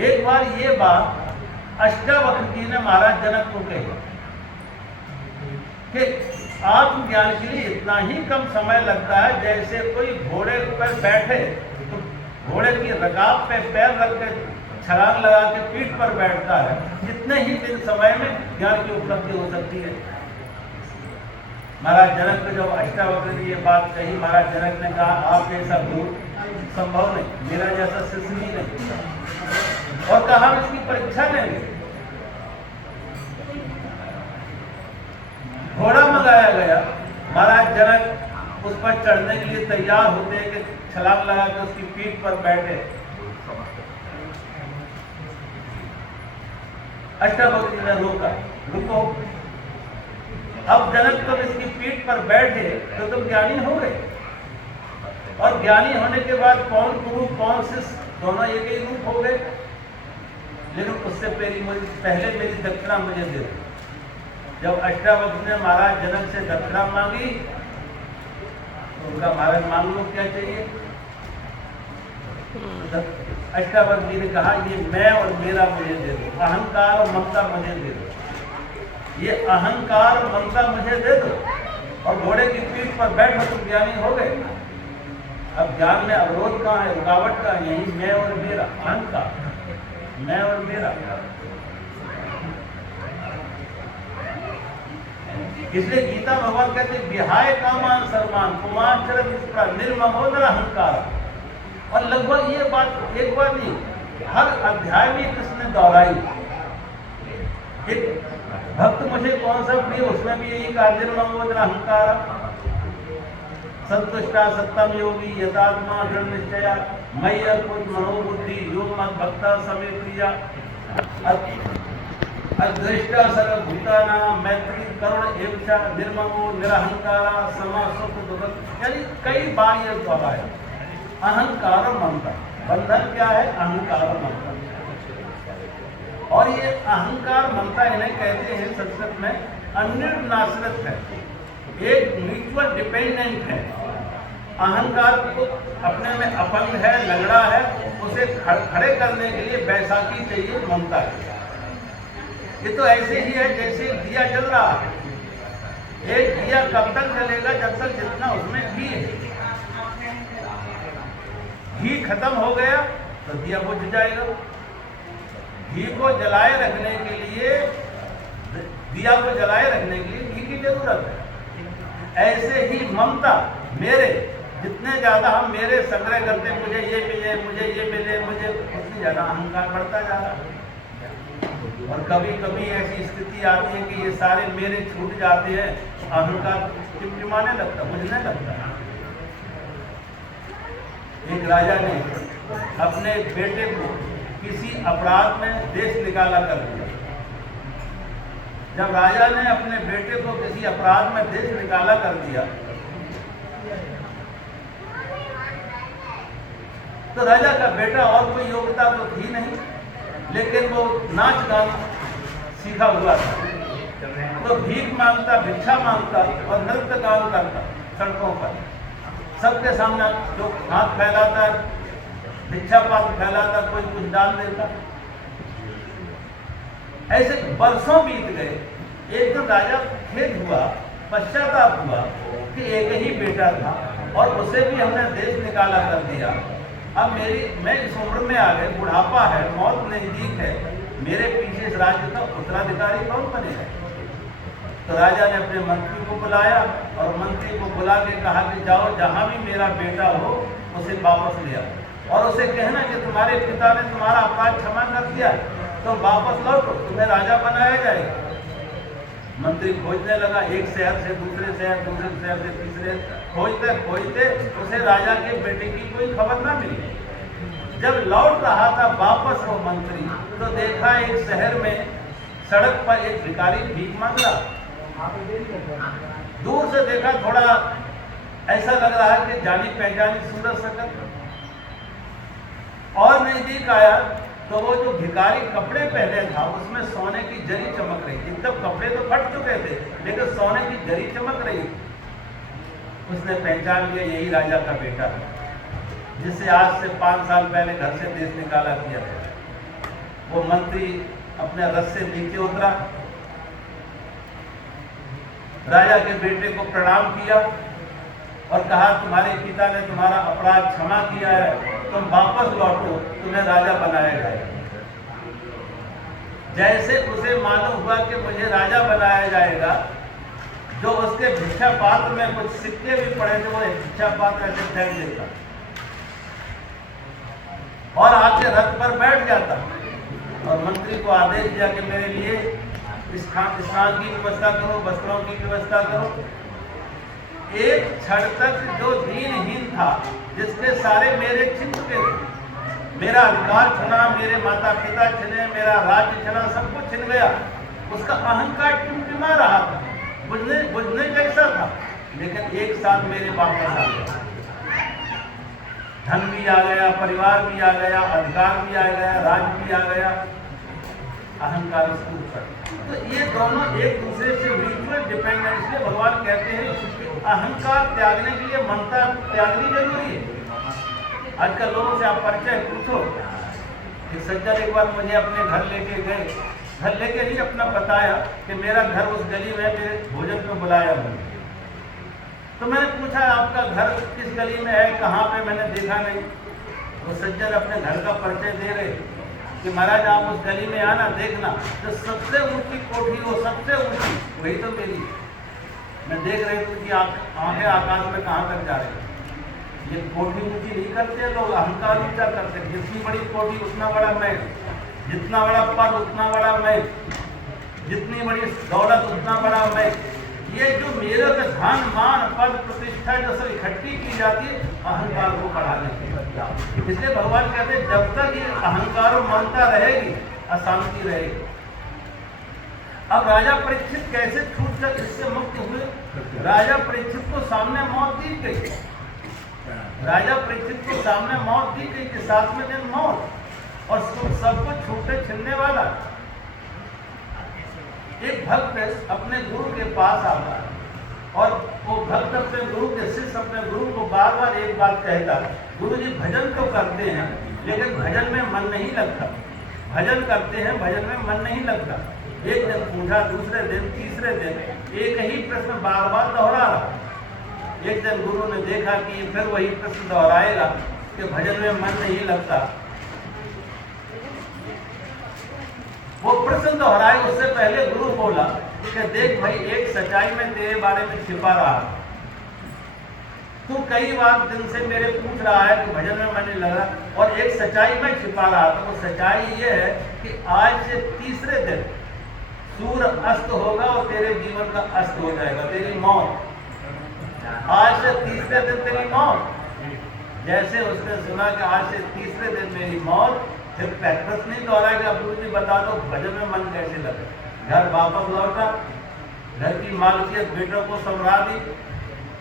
एक बार ये बात अष्टावक्र जी ने महाराज जनक को कही कि आत्मज्ञान के लिए इतना ही कम समय लगता है जैसे कोई घोड़े पर बैठे तो घोड़े की रकाब पे पैर रख के छलांग लगा के पीठ पर बैठता है, जितने ही दिन समय में ज्ञान की उपलब्धि हो सकती है। महाराज जनक ने जब अष्टावक्र ने ये बात कही, महाराज जनक ने कहा आप जैसा गुरु संभव नहीं, मेरा जैसा शिष्य ही नहीं, और कहा हम इसकी परीक्षा लेंगे। घोड़ा मंगाया गया, महाराज जनक उस पर चढ़ने के लिए तैयार होते हैं कि छलांग लगा के उसकी पीठ पर बैठे। अष्टावक्र जी ने रोका, रुको, अब जनक तुम इसकी पीठ पर बैठे तो तुम ज्ञानी हो गए, और ज्ञानी होने के बाद कौन गुरु कौन शिष्य दोनों एक ही रूप हो गए। लेकिन उससे पहले मेरी दक्षिणा मुझे दे दो। जब अष्टावक्र ने महाराज जनक से दक्षिणा मांगी तो उनका महाराज मांग लो क्या चाहिए। अष्टावक्र जी ने कहा ये मैं और मेरा मुझे दे दो, अहंकार और ममता मुझे दे दो, ये अहंकार और ममता मुझे दे दो और घोड़े की पीठ पर बैठो तुम ज्ञानी हो गए। अब ज्ञान में अवरोध कहाँ है, रुकावट कहाँ है? यही मैं और मेरा, अहंकार, मैं और मेरा। इसलिए गीता भगवान कहते विहाय कामान सर्वान कुमान चरत निर्ममोदर अहंकार। और लगभग ये बात एक बार नहीं, हर अध्याय में किसने दोहराई। एक भक्त मुझे कौन सा प्रिय, उसमें भी यही कहा निर्ममोदर अहंकार। संतुष्टा सत्तम योगी यथात्मा दृढ़ निश्चया मयि अर्पित मनोबुद्धि यो मत भक्ता समे प्रिया अदृष्टा सर्वभूतानां मैत्री करुण एवचा निर्ममो निरहंकारा समा सुख दुख। यानी कई बार ये दोहराया अहंकार और ममता। बंधन क्या है? अहंकार और ममता। और ये अहंकार ममता इन्हें कहते हैं संस्कृत में अन्योन्याश्रित है, एक म्यूचुअल डिपेंडेंट है। अहंकार को अपने में अपंग है, लंगड़ा है, उसे खड़े करने के लिए बैसाखी चाहिए, ममता है। ये तो ऐसे ही है जैसे दिया जल रहा है, एक दिया कब तक जलेगा जब तक जितना उसमें घी है। घी खत्म हो गया तो दिया बुझ जाएगा। घी को जलाए रखने के लिए, दिया को जलाए रखने के लिए घी की जरूरत है। ऐसे ही ममता, मेरे जितने ज्यादा हम मेरे संग्रह करते, मुझे ये मिले, मुझे ये मिले, मुझे उतनी ज्यादा अहंकार बढ़ता जा रहा है। और कभी कभी ऐसी स्थिति आती है कि ये सारे मेरे छूट जाते हैं, अहंकार टिमटिमाने लगता, बुझने लगता है। एक राजा ने अपने बेटे को किसी अपराध में देश निकाला कर दिया। जब राजा ने अपने बेटे को किसी अपराध में देश निकाला कर दिया तो राजा का बेटा और कोई योग्यता तो थी नहीं, लेकिन वो नाच गाना सीखा हुआ था, तो भीख मांगता, भिक्षा मांगता और नृत्य गान करता सड़कों पर, सबके सामने जो हाथ फैलाता, भिक्षा पात्र फैलाता, कोई कुछ डाल देता। ऐसे वर्षों बीत गए। एक दिन राजा खेद हुआ, पश्चाताप हुआ कि एक ही बेटा था और उसे भी हमने देश निकाला कर दिया। अब मैं इस उम्र में आ गए, बुढ़ापा है, मौत नजदीक है, मेरे पीछे इस राज्य का उत्तराधिकारी कौन बनेगा? तो राजा ने अपने मंत्री को बुलाया और मंत्री को बुला के कहा कि जाओ, जहां भी मेरा बेटा हो उसे वापस ले आओ और उसे कहना कि तुम्हारे पिता ने तुम्हारा अपराध क्षमा कर दिया, तुम वापस लौटो, तुम्हें राजा बनाया जाएगा। मंत्री खोजने लगा, एक शहर से दूसरे शहर, दूसरे शहर से तीसरे, खोजते खोजते उसे राजा के बेटे की कोई खबर ना मिली। जब लौट रहा था वापस वो मंत्री, तो देखा एक शहर में सड़क पर एक भिखारी भीख मांग रहा। दूर से देखा, थोड़ा ऐसा लग रहा है कि जानी पहचानी सूरत शकल, और नजदीक आया तो वो जो भिखारी कपड़े पहने था उसमें सोने की जरी चमक रही थी। तब कपड़े तो फट चुके थे लेकिन सोने की जरी चमक रही। उसने पहचान लिया यही राजा का बेटा है, जिसे आज से 5 साल पहले घर से देश निकाला किया था। वो मंत्री अपने रथ से नीचे उतरा, राजा के बेटे को प्रणाम किया और कहा, तुम्हारे पिता ने तुम्हारा अपराध क्षमा किया है, तुम वापस लौटो, तुम्हें राजा बनाया जाएगा। जैसे उसे मालूम हुआ कि मुझे राजा बनाया जाएगा, जो उसके भिक्षा पात्र में कुछ सिक्के भी पड़े थे वो भिक्षा पात्र ऐसे फेंक देता और आके रथ पर बैठ जाता और मंत्री को आदेश दिया कि मेरे लिए स्नान की व्यवस्था करो, वस्त्रों की व्यवस्था करो। एक क्षण तक जो दीनहीन था, जिसके सारे मेरे छिन चुके थे, मेरा अधिकार छिना, मेरे माता पिता छिने, मेरा राज्य छिना, सब कुछ छिन गया, उसका अहंकार टिमटिमा रहा था, बुझने जैसा था, लेकिन एक साथ मेरे वापस आ गया। धन भी आ गया, परिवार भी आ गया, अधिकार भी आ गया, राज्य भी आ गया, अहंकार उसके ऊपर। तो ये दोनों एक दूसरे से म्यूचुअल डिपेंडेंट, इसलिए भगवान कहते हैं कि अहंकार त्यागने के लिए ममता त्यागनी जरूरी है। आजकल लोगों से आप परिचय पूछो, एक सज्जन एक बार मुझे अपने घर लेके गए, घर लेके नहीं अपना बताया कि मेरा घर उस गली में, मेरे भोजन पे बुलाया मुझे। तो मैंने पूछा आपका घर किस गली में है, कहाँ पे, मैंने देखा नहीं। वो सज्जन अपने घर का परिचय दे रहे कि महाराज आप उस गली में आना, देखना जो सबसे ऊंची कोठी हो, सबसे ऊंची वही तो मेरी। मैं देख रही थी कि आंखें आकाश में कहाँ तक जा रही है। ये कोठी ऊंची नहीं करते लोग, अहंकार ऊंचा करते। जितनी बड़ी कोठी उतना बड़ा महल, जितना बड़ा पद उतना बड़ा महल, जितनी बड़ी दौलत उतना बड़ा महल। ये जो मेरे का धन मान पद प्रतिष्ठा जो सब इकट्ठी की जाती है अहंकार को बढ़ाने के लिए। इसलिए भगवान कहते हैं जब तक ये अहंकार और ममता रहेगी अशांति रहेगी। अब राजा परीक्षित कैसे छूट कर इससे मुक्त हुए? राजा परीक्षित को सामने मौत दी गई, राजा परीक्षित को सामने मौत दी गई कि 7वें दिन मौत और सब कुछ छूटे छिनने वाला। एक भक्त अपने गुरु के पास आता है और वो भक्त अपने गुरु के शिष्य अपने गुरु को बार बार एक बात कहता, गुरु जी भजन तो करते हैं लेकिन भजन में मन नहीं लगता, भजन करते हैं भजन में मन नहीं लगता। एक दिन पूछा, दूसरे दिन, तीसरे दिन एक ही प्रश्न बार बार दोहरा रहा। एक दिन गुरु ने देखा कि फिर वही प्रश्न दोहराएगा कि भजन में मन नहीं लगता। वो प्रश्न दोहराए उससे पहले गुरु बोला कि देख भाई, एक सच्चाई में तेरे बारे में छिपा रहा, तू कई बार दिन से मेरे पूछ रहा है कि भजन में मन नहीं लग रहा, और एक सच्चाई में छिपा रहा था। वो सच्चाई ये है कि आज से तीसरे दिन सूर्य अस्त होगा और तेरे जीवन का अस्त हो जाएगा, तेरी मौत। आज से तीसरे दिन तेरी मौत। जैसे उसने सुना कि आज से तीसरे दिन मेरी मौत, फिर प्रैक्टिस नहीं दोहराया कि अब जी बता दो भजन में मन कैसे लगे। घर वापस लौटा, घर की मालकियत बेटों को संभला दी,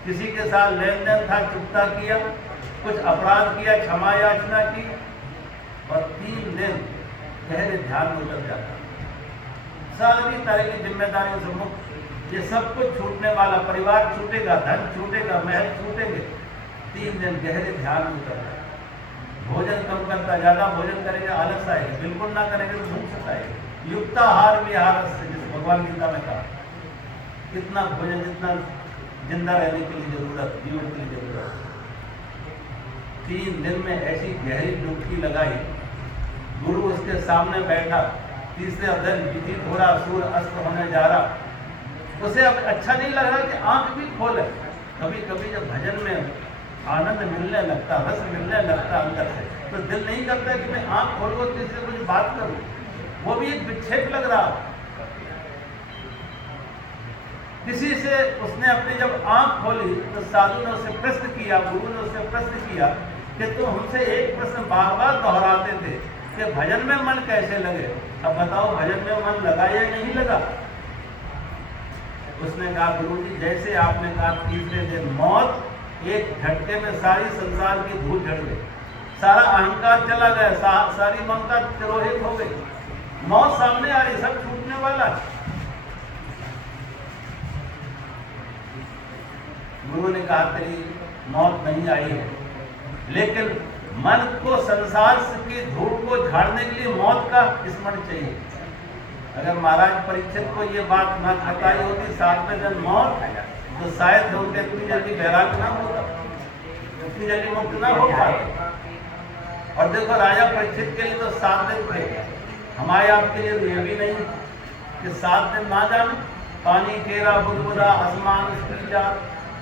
किसी के साथ लेन देन था चुकता किया, कुछ अपराध किया क्षमा याचना की, और 3 दिन गहरे ध्यान में उतर जाता। सारी तरह की जिम्मेदारियों से मुक्त, ये सब कुछ छूटने वाला, परिवार छूटेगा, धन छूटेगा, महल छूटेंगे। 3 दिन गहरे ध्यान में उतर जाता। भोजन कम करता, ज्यादा भोजन करेगा आलस आएगा, बिल्कुल ना करेंगे तो भूख सताएगी। युक्ताहार विहार से, जिस भगवान गीता में कहा, कितना भोजन जितना जिंदा रहने के लिए जरूरत, जीवन के लिए जरूरत। 3 दिन में ऐसी गहरी डुबकी लगाई, गुरु उसके सामने बैठा, तीसरे दिन व्यतीत हो रहा, सूर्य अस्त होने जा रहा। उसे अब अच्छा नहीं लग रहा कि आंख भी खोले। कभी कभी जब भजन में आनंद मिलने लगता, रस मिलने लगता अंदर से, तो दिल नहीं करता कि मैं आंख खोलूं किसी से कुछ बात करूं, वो भी एक विक्षेप लग रहा। किसी से उसने अपनी जब आंख खोली तो साधु ने उससे प्रश्न किया, गुरु ने उससे प्रश्न किया कि तुम हमसे एक प्रश्न बार बार दोहराते थे कि भजन में मन कैसे लगे, अब बताओ भजन में मन लगा या नहीं लगा। उसने कहा गुरुजी जैसे आपने कहा तीसरे दिन मौत, एक झटके में सारी संसार की धूल झड़ गई, सारा अहंकार चला गया, सारी ममता तिरोहित हो गई, मौत सामने आ रही, सब छूटने वाला। गुरु ने कहा तेरी मौत नहीं आई है, लेकिन मन को संसार की धूल को झाड़ने के लिए मौत का स्मरण चाहिए। अगर महाराज परीक्षित को ये बात न बताई होती 7वें दिन मौत, तो शायद उनके इतनी जल्दी वैराग ना होता, इतनी जल्दी मुक्त ना हो पाता। और देखो राजा परीक्षित के लिए तो 7 दिन थे, हमारे आपके लिए तो ये भी नहीं कि 7 दिन ना जाने। पानी केरा बुदबुदा आसमान उसकी जा,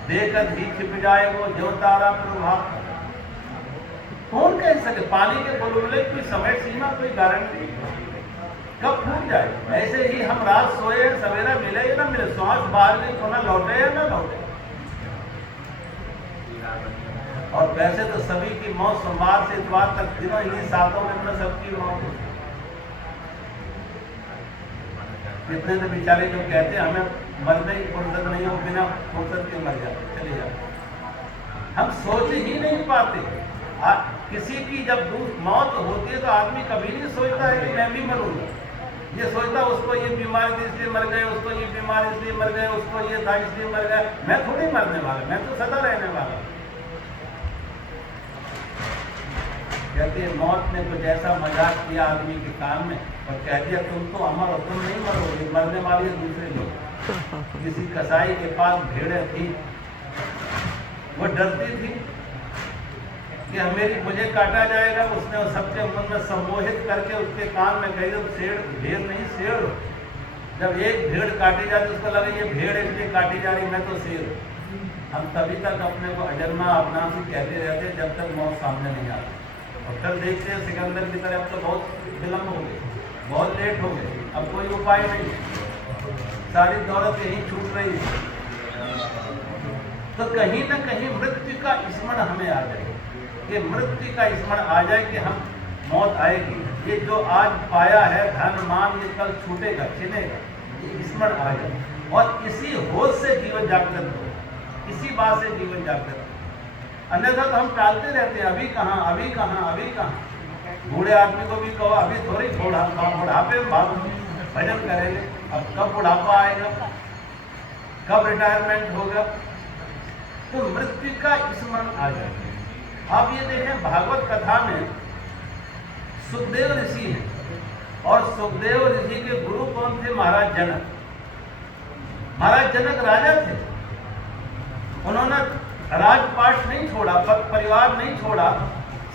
देकर भी छिप जाए वो जो तारा प्रभाव। कौन कह सके पानी के बुलबुले कोई समय सीमा, कोई गारंटी कब फूट जाए। ऐसे ही हम रात सोए, सवेरा मिले या ना मिले, श्वास बाहर नहीं खोना, लौटे या ना लौटे। और वैसे तो सभी की मौत सोमवार से इतवार तक दिनों इन्हीं 7 दिन में सबकी मौत होती। कितने तो बेचारे जो कहते हैं हमें मरने की फुर्सत नहीं हो, बिना फुर्सत के मर जाते, चले जाते। हम सोच ही नहीं पाते। किसी की जब मौत होती है तो आदमी कभी नहीं सोचता है कि मैं भी मरूंगा। ये सोचता उसको ये बीमारी थी इसलिए मर गए, उसको ये बीमारी इसलिए मर गए, उसको ये था इसलिए मर गए। मैं थोड़ी मरने वाला, मैं तो सदा रहने वाला। कहती है मौत ने कुछ ऐसा मजाक किया आदमी के कान में और कह दिया तुम तो अमर हो, तुम नहीं मरोगे, मरने वाले दूसरे लोग। किसी कसाई के पास भेड़ें थी, वो डरती थी कि मुझे काटा जाएगा। उसने सबके मन में सम्मोहित करके उसके कान में कही शेर, भेड़ नहीं शेर। जब एक भेड़ काटी जाती उसको लगा ये भेड़ इसलिए काटी जा रही, मैं तो शेर हूँ। हम तभी तक अपने को अजन्मा अपना से कहते रहते जब तक मौत सामने नहीं आती। और फिर देखते हैं सिकंदर की तरह अब तो बहुत विलम्ब हो गए, बहुत लेट हो गए, अब कोई उपाय नहीं, सारी दौलत यही छूट रही है। तो कहीं ना कहीं मृत्यु का स्मरण हमें आ जाए, ये मृत्यु का स्मरण आ जाए कि हम मौत आएगी। ये जो आज पाया है धन मान ये कल छूटेगा, छिनेगा, ये स्मरण आ जाए। और इसी होश से जीवन जागृत हो, इसी बात से जीवन जागृत हो। अन्यथा तो हम टालते रहते हैं, अभी कहाँ अभी कहाँ अभी कहाँ। बूढ़े आदमी को भी कहो अभी थोड़ी बुढ़ापे में भाग भजन करेंगे, अब कब बुढ़ापा आएगा, कब रिटायरमेंट होगा। तो मृत्यु का स्मरण आ जाए। आप ये देखें भागवत कथा में सुखदेव ऋषि हैं और सुखदेव ऋषि के गुरु कौन थे? महाराज जनक। महाराज जनक राजा थे, उन्होंने राजपाट नहीं छोड़ा, परिवार नहीं छोड़ा,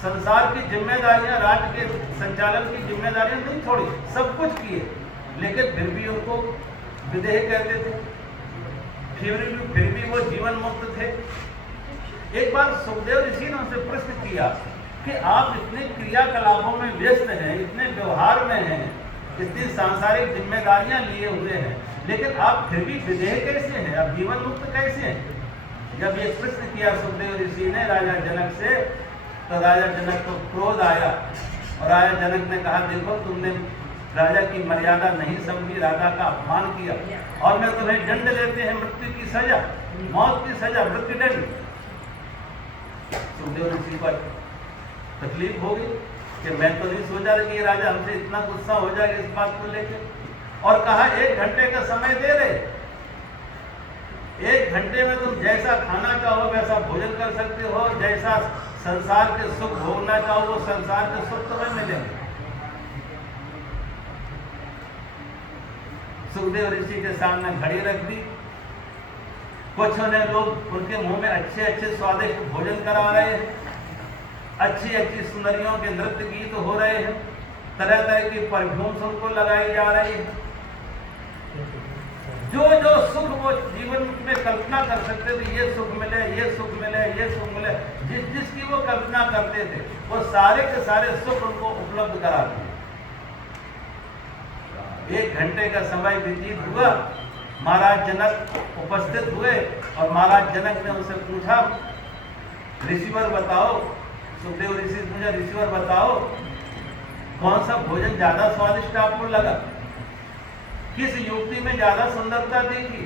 संसार की जिम्मेदारियां, राज्य के संचालन की जिम्मेदारियां नहीं छोड़ी, सब कुछ किए, लेकिन फिर भी उनको विदेह कहते थे, फिर भी वो जीवन मुक्त थे। एक बार सुखदेव ऋषि ने उनसे प्रश्न किया कि आप इतने क्रियाकलापों में व्यस्त हैं, इतने व्यवहार में हैं, इतनी सांसारिक जिम्मेदारियां लिए हुए हैं, लेकिन आप फिर भी विदेह कैसे हैं, आप जीवन मुक्त कैसे हैं? जब ये प्रश्न किया सुखदेव ऋषि ने राजा जनक से, तो राजा जनक को क्रोध आया और राजा जनक ने कहा, देखो तुमने राजा की मर्यादा नहीं समझी, राजा का अपमान किया और मैं तुम्हें दंड देते हैं, मृत्यु की सजा, मौत की सजा, मृत्यु दंड। सुखदेव ऋषि पर तकलीफ हो गई कि मैं तो नहीं सोचा कि ये राजा हमसे इतना गुस्सा हो जाएगा इस बात को लेकर, और कहा 1 घंटे का समय दे रहे, 1 घंटे में तुम जैसा खाना चाहो वैसा भोजन कर सकते हो, जैसा संसार के सुख भोगना चाहो वो संसार के सुख तुम्हें मिलेंगे। सुखदेव ऋषि के सामने घड़ी रख दी, कुछ ने लोग उनके मुंह में अच्छे अच्छे स्वादिष्ट भोजन करा रहे हैं, अच्छी अच्छी सुंदरियों के नृत्य गीत हो रहे हैं, तरह तरह की परफ्यूम्स उनको लगाई जा रही है। जो जो सुख वो जीवन में कल्पना कर सकते थे, ये सुख मिले, ये सुख मिले, ये सुख मिले, जिसकी वो कल्पना करते थे वो सारे के सारे सुख उनको उपलब्ध करा दिए। 1 घंटे का समय व्यतीत हुआ, महाराज जनक उपस्थित हुए और महाराज जनक ने उनसे पूछा, ऋषिवर बताओ, सुखदेव ऋषि से पूछा, ऋषिवर बताओ कौन सा भोजन ज्यादा स्वादिष्ट आपको लगा, किस युवती में ज्यादा सुंदरता देखी,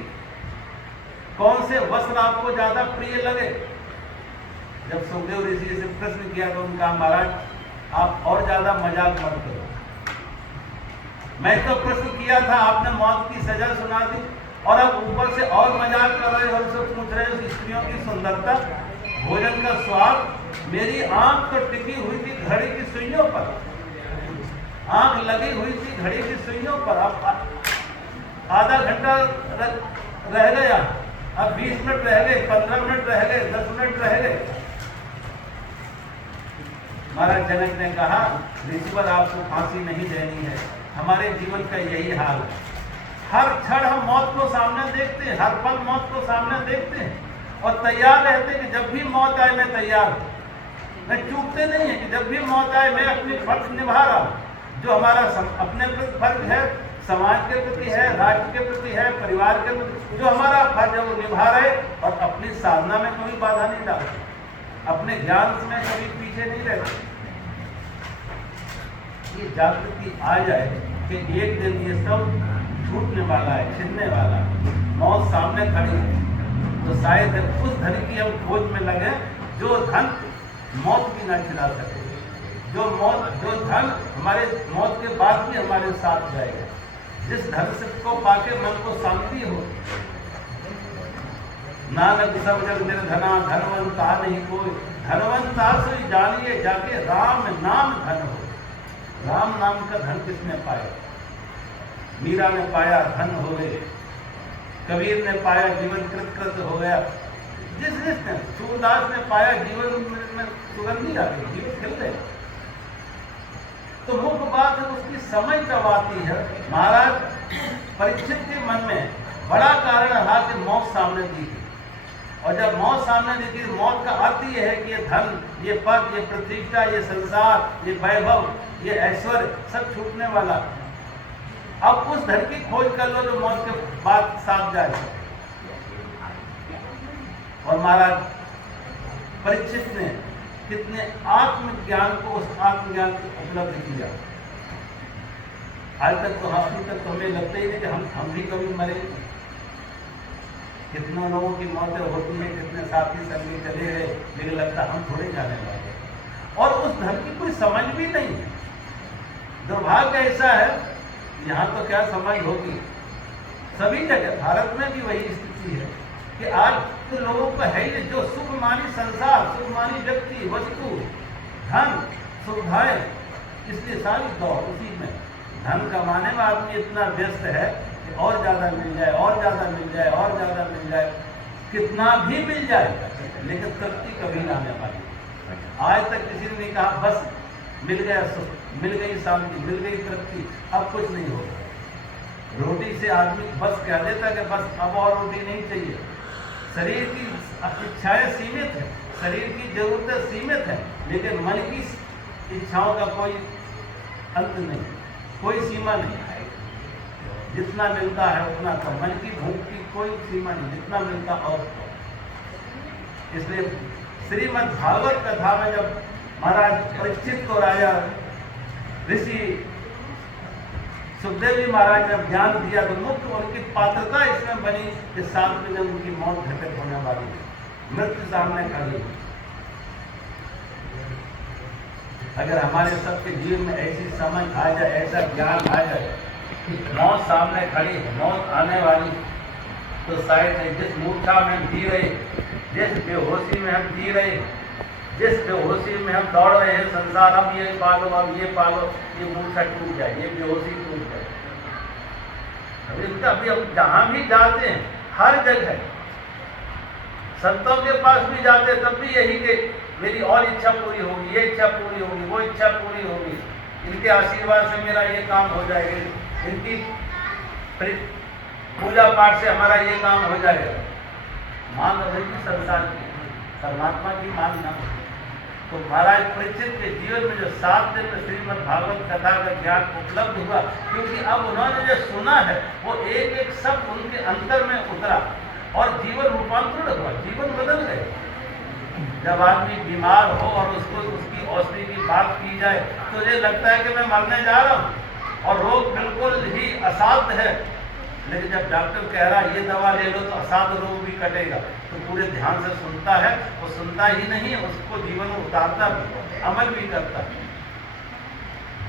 कौन से वस्त्र आपको ज्यादा प्रिय लगे? जब सुखदेव ऋषि से प्रश्न किया तो उनका, महाराज आप और ज्यादा मजाक मत करो, मैं तो प्रश्न किया था, आपने मौत की सजा सुना दी और अब ऊपर से और मजाक कर रहे हो, हमसे पूछ रहे हो स्त्रियों की सुंदरता, भोजन का स्वाद। मेरी आंख तो टिकी हुई थी घड़ी की सुइयों पर, आंख लगी हुई थी घड़ी की सुइयों पर, अब आधा घंटा रह गया, अब 20 मिनट रह गए, 15 मिनट रह गए, 10 मिनट रह गए। महाराज जनक ने कहा, ऋषिवर आपको फांसी नहीं देनी है, हमारे जीवन का यही हाल है, हर क्षण हम मौत को सामने देखते हैं, हर पल मौत को सामने देखते हैं और तैयार रहते हैं कि जब भी मौत आए मैं तैयार हूं, मैं चूकते नहीं है कि जब भी मौत आए मैं अपनी फर्ज निभा रहा हूं, जो हमारा अपने फर्ज है, समाज के प्रति है, राष्ट्र के प्रति है, परिवार के प्रति, जो हमारा फर्ज है वो निभा रहे और अपनी साधना में कोई बाधा नहीं डालते, अपने ज्ञान में कभी पीछे नहीं रहते। ये जागृति आ जाए कि एक दिन ये सब छूटने वाला है, छिनने वाला है, मौत सामने खड़ी है, तो शायद उस धन की हम खोज में लगे जो धन मौत भी ना छिना सके, जो धन हमारे मौत के बाद भी हमारे साथ जाएगा, जिस धन से को पाके मन को शांति हो। नानक सब जग निर्धना धनवंता नहीं कोई, धनवंता से जानिए जाके राम नाम धन हो। राम नाम का धन किसने पाया? मीरा ने पाया, धन हो गए, कबीर ने पाया, जीवन कृत हो गया, जिसने सूरदास ने पाया, जीवन में सुगंधी आ गई, जीवन खिल गए। तो मुख्य बात है उसकी समझ कब आती है। महाराज परीक्षित के मन में बड़ा कारण रहा कि मौत सामने दी थी, और जब मौत सामने दी थी, मौत का अर्थ ये है कि ये धन, ये पद, ये प्रतिष्ठा, ये संसार, ये वैभव, ये ऐश्वर्य सब छूटने वाला। अब उस धन की खोज कर लो जो मौत के बाद साथ जाए। और महाराज परीक्षित ने कितने आत्मज्ञान को, उस आत्मज्ञान को उपलब्ध किया। आज तक तो अभी तक तो हमें लगता ही नहीं कि हम भी कभी मरे। कितने लोगों की मौतें होती है, कितने साथी संगी चले गए, लेकिन लगता हम थोड़े जाने वाले, और उस धन की कोई समझ भी नहीं है। दुर्भाग्य ऐसा है, यहाँ तो क्या समझ होगी, सभी जगह भारत में भी वही स्थिति है कि आज तो लोगों को है ही जो सुख मानी संसार, सुख मानी व्यक्ति, वस्तु, धन, सुविधाएं, इसलिए सारी दौड़ उसी में। धन कमाने में आदमी इतना व्यस्त है कि और ज़्यादा मिल जाए, और ज़्यादा मिल जाए, और ज़्यादा मिल जाए, कितना भी मिल जाए, लेकिन तृप्ति कभी ना आने वाली। आज तक किसी ने नहीं कहा बस मिल गया सुख, मिल गई शांति, मिल गई तृप्ति, अब कुछ नहीं होगा। रोटी से आदमी बस कह देता कि बस अब और रोटी नहीं चाहिए। शरीर की इच्छाएं सीमित है, शरीर की जरूरतें सीमित है, लेकिन मन की इच्छाओं का कोई अंत नहीं, कोई सीमा नहीं है। जितना मिलता है उतना कम, मन की भूख की कोई सीमा नहीं, जितना मिलता और कम। इसलिए श्रीमद् भागवत कथा में जब महाराज परीक्षित को राजा ऋषि सुखदेव जी महाराज ने ज्ञान दिया तो मुख्य उनकी पात्रता इसमें बनी कि साथ में जब उनकी मौत घटित होने वाली है, मृत्यु सामने खड़ी। अगर हमारे सबके जीवन में ऐसी समझ आ जाए, ऐसा ज्ञान आ जाए कि मौत सामने खड़ी है, मौत आने वाली, तो शायद जिस मूर्छा में हम जी रहे, जिस बेहोशी में हम जी रहे, जिस बेहोशी में हम दौड़ रहे हैं संसार, अब ये पालो, अब ये पालो, ये मूर्छा टूट जाए, ये बेहोशी टूट जाए। अभी हम जहाँ भी जाते हैं, हर जगह संतों के पास भी जाते हैं, तब भी यही कि मेरी और इच्छा पूरी होगी, ये इच्छा पूरी होगी, वो इच्छा पूरी होगी, इनके आशीर्वाद से मेरा ये काम हो जाएगा, इनकी पूजा पाठ से हमारा ये काम हो जाएगा। मांग रहेगी संसार की, परमात्मा की मांग ना। तो महाराज परीक्षित के जीवन में जो 7 दिन में श्रीमद् भागवत कथा का ज्ञान उपलब्ध हुआ, क्योंकि अब उन्होंने जो सुना है वो एक एक शब्द उनके अंतर में उतरा और जीवन रूपांतरण हुआ, जीवन बदल गए। जब आदमी बीमार हो और उसको उसकी औषधि की बात की जाए तो ये लगता है कि मैं मरने जा रहा हूँ और रोग बिल्कुल ही असाध्य है, लेकिन जब डॉक्टर कह रहा है ये दवा ले लो तो असाध्य रोग भी कटेगा, तो पूरे ध्यान से सुनता है। वो सुनता ही नहीं, उसको जीवन में उतारता भी, अमल भी करता है।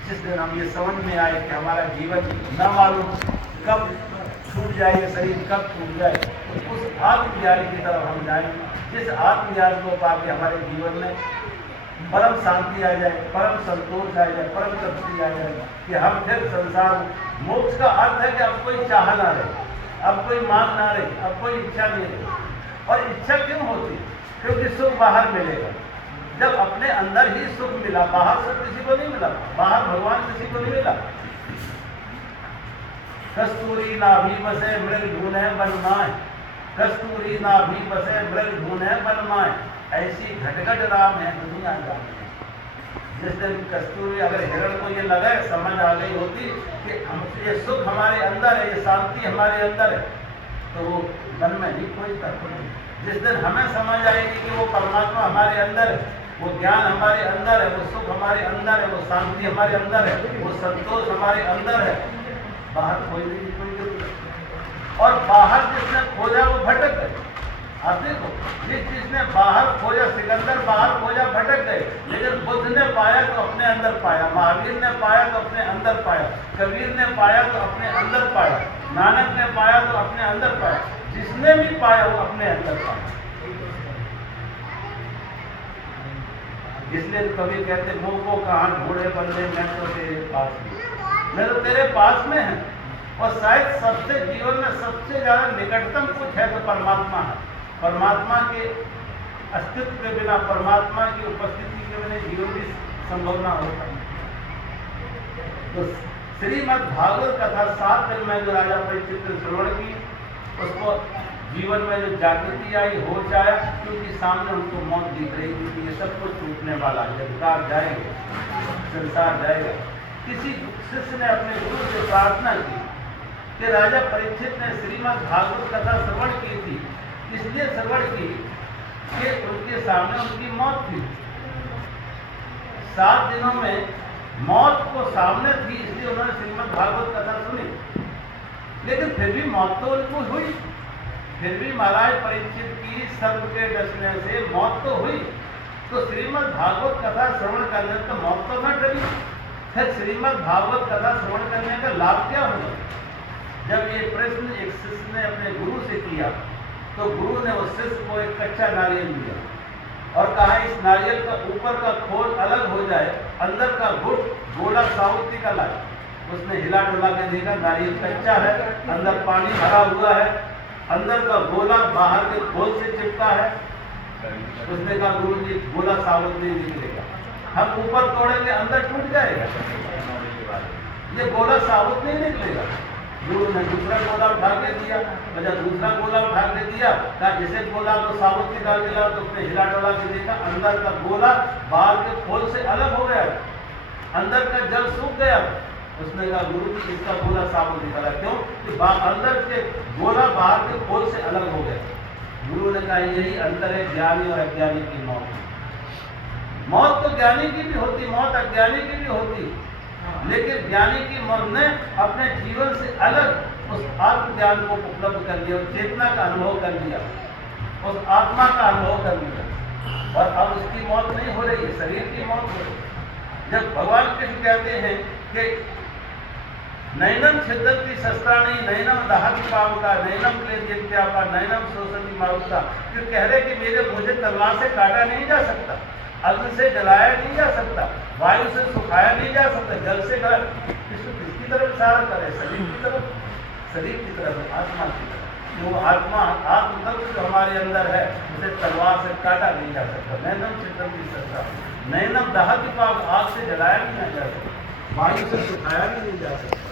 जिस दिन हम ये समझ में आए कि हमारा जीवन न मालूम कब छूट जाएगा, शरीर कब छूट जाए, तो उस आत्मज्ञान की तरफ हम जाएंगे, जिस आत्मज्ञान को पाके हमारे जीवन में परम शांति आ जाए, परम संतोष आ जाए, परम तृप्ति आ जाए कि हम फिर संसार। मोक्ष का अर्थ है कि अब कोई चाह ना रहे, अब कोई मांग ना रहे, अब कोई इच्छा नहीं रही। और इच्छा क्यों होती? क्योंकि सुख बाहर मिलेगा। जब अपने अंदर ही सुख मिला, बाहर सुख किसी को नहीं मिला, बाहर भगवान किसी को नहीं मिला। कस्तूरी नाभि बसे मृग ढूंढे बनमाए, कस्तूरी नाभि बसे मृग ढूंढे बनमाए, ऐसी घटघट राम है दुनिया जाने। जिस दिन कस्तूरी अगर हिरण को ये लगे, समझ आ गई होती कि हम ये सुख हमारे अंदर है, ये शांति हमारे अंदर है, तो वो मन में नहीं खोजता। जिस दिन हमें समझ आएगी कि वो परमात्मा हमारे अंदर है, वो ज्ञान हमारे अंदर है, वो सुख हमारे अंदर है, वो शांति हमारे अंदर है, वो संतोष हमारे अंदर है, बाहर खोजने की कोई जरूरत नहीं। और बाहर जिसने खोजा वो भटक गए। आप देखो, जिस जिसने बाहर खोजा, सिकंदर बाहर खोजा, भटक गए, लेकिन बुद्ध ने पाया तो अपने अंदर पाया, महावीर ने पाया तो अपने अंदर पाया, कबीर ने पाया तो अपने अंदर पाया, नानक ने पाया तो अपने अंदर पाया, जिसने भी पाया वो अपने अंदर पाया। इसलिए कभी कहते मुँह को कहाँ ढूंढे बंदे, मैं तो तेरे पास में, मैं तो तेरे पास में है। और शायद सबसे जीवन में सबसे ज्यादा निकटतम कुछ है तो परमात्मा है। परमात्मा के अस्तित्व के बिना, परमात्मा की उपस्थिति के बिना जीवन की संभव ना होता। तो श्रीमद् भागवत कथा 7 दिन में जो राजा परीक्षित ने श्रवण की, उसको जीवन में जो जागृति आई, होश आया, क्योंकि सामने उनको मौत दिख रही थी कि ये सब कुछ टूटने वाला है, जगतार जाएगा, संसार जाएगा। किसी शिष्य ने अपने गुरु से प्रार्थना की कि राजा परीक्षित ने श्रीमद् भागवत कथा श्रवण की थी, इसलिए श्रवण की कि उनके सामने उनकी मौत थी। 7 दिनों में मौत को सामने थी, इसलिए उन्होंने श्रीमद् भागवत कथा सुनी। लेकिन फिर भी मौत तो उनको हुई, फिर भी महाराज परीक्षित की सर्प के डसने से मौत तो हुई। तो श्रीमद् भागवत कथा श्रवण करने तो मौत तो न डरी, फिर श्रीमद् भागवत कथा श्रवण करने का लाभ क्या होगा? जब ये प्रश्न एक शिष्य ने अपने गुरु से किया, तो गुरु ने उस शिष्य को एक कच्चा नारियल दिया और कहा इस नारियल का ऊपर का खोल अलग हो जाए, अंदर का गुट गोला साबुत निकल आए। उसने हिला डुला के देखा, नारियल कच्चा है, अंदर पानी भरा हुआ है, अंदर का गोला बाहर के खोल से चिपका है। उसने कहा गुरु जी गोला साबुत नहीं निकलेगा, हम ऊपर तोड़ेंगे अंदर टूट जाएगा, ये गोला साबुत नहीं निकलेगा। गुरु ने दूसरा गोला उठा के दिया, और जब दूसरा गोला उठा के दिया कहा इसे गोला तो साबुत निकाल दिला, तो उसने हिला डोला के देखा अंदर का गोला बाहर के खोल से अलग हो गया, अंदर का जल सूख गया। उसने कहा गुरु जी इसका गोला साबुत निकाला, क्यों कि अंदर के गोला बाहर के खोल से अलग हो गया। गुरु ने कहा यही अंतर है ज्ञानी और अज्ञानी की मौत। मौत तो ज्ञानी की भी होती, मौत अज्ञानी की भी होती, लेकिन ज्ञानी की मौत ने अपने जीवन से अलग उस आत्म ज्ञान को उपलब्ध कर लिया, उस चेतना का अनुभव कर लिया, उस आत्मा का अनुभव कर लिया, और अब उसकी मौत नहीं हो रही है, शरीर की मौत हो रही है। जब भगवान कृष्ण कहते हैं कि नैनम छिद्रति शस्त्राणि नैनम दहति पावका नैनम क्लेद्यत्यापा नैनम शोषति मारुता, जो कह रहे कि मुझे तलवार से काटा नहीं जा सकता, अग्नि से जलाया नहीं जा सकता, वायु से सुखाया नहीं जा सकता, जल से गला, किसकी तरफ इशारा करे? शरीर की तरफ, शरीर की तरफ, आत्मा की तरफ। वो आत्मा आत्म तत्व जो हमारे अंदर है उसे तलवार से काटा नहीं जा सकता। नैनम छिद्रति शस्त्राणि नैनम दहति पावका, आग से जलाया नहीं जा सकता, वायु से सुखाया भी नहीं जा सकता।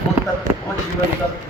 वो तत्व, वो जीवन तत्व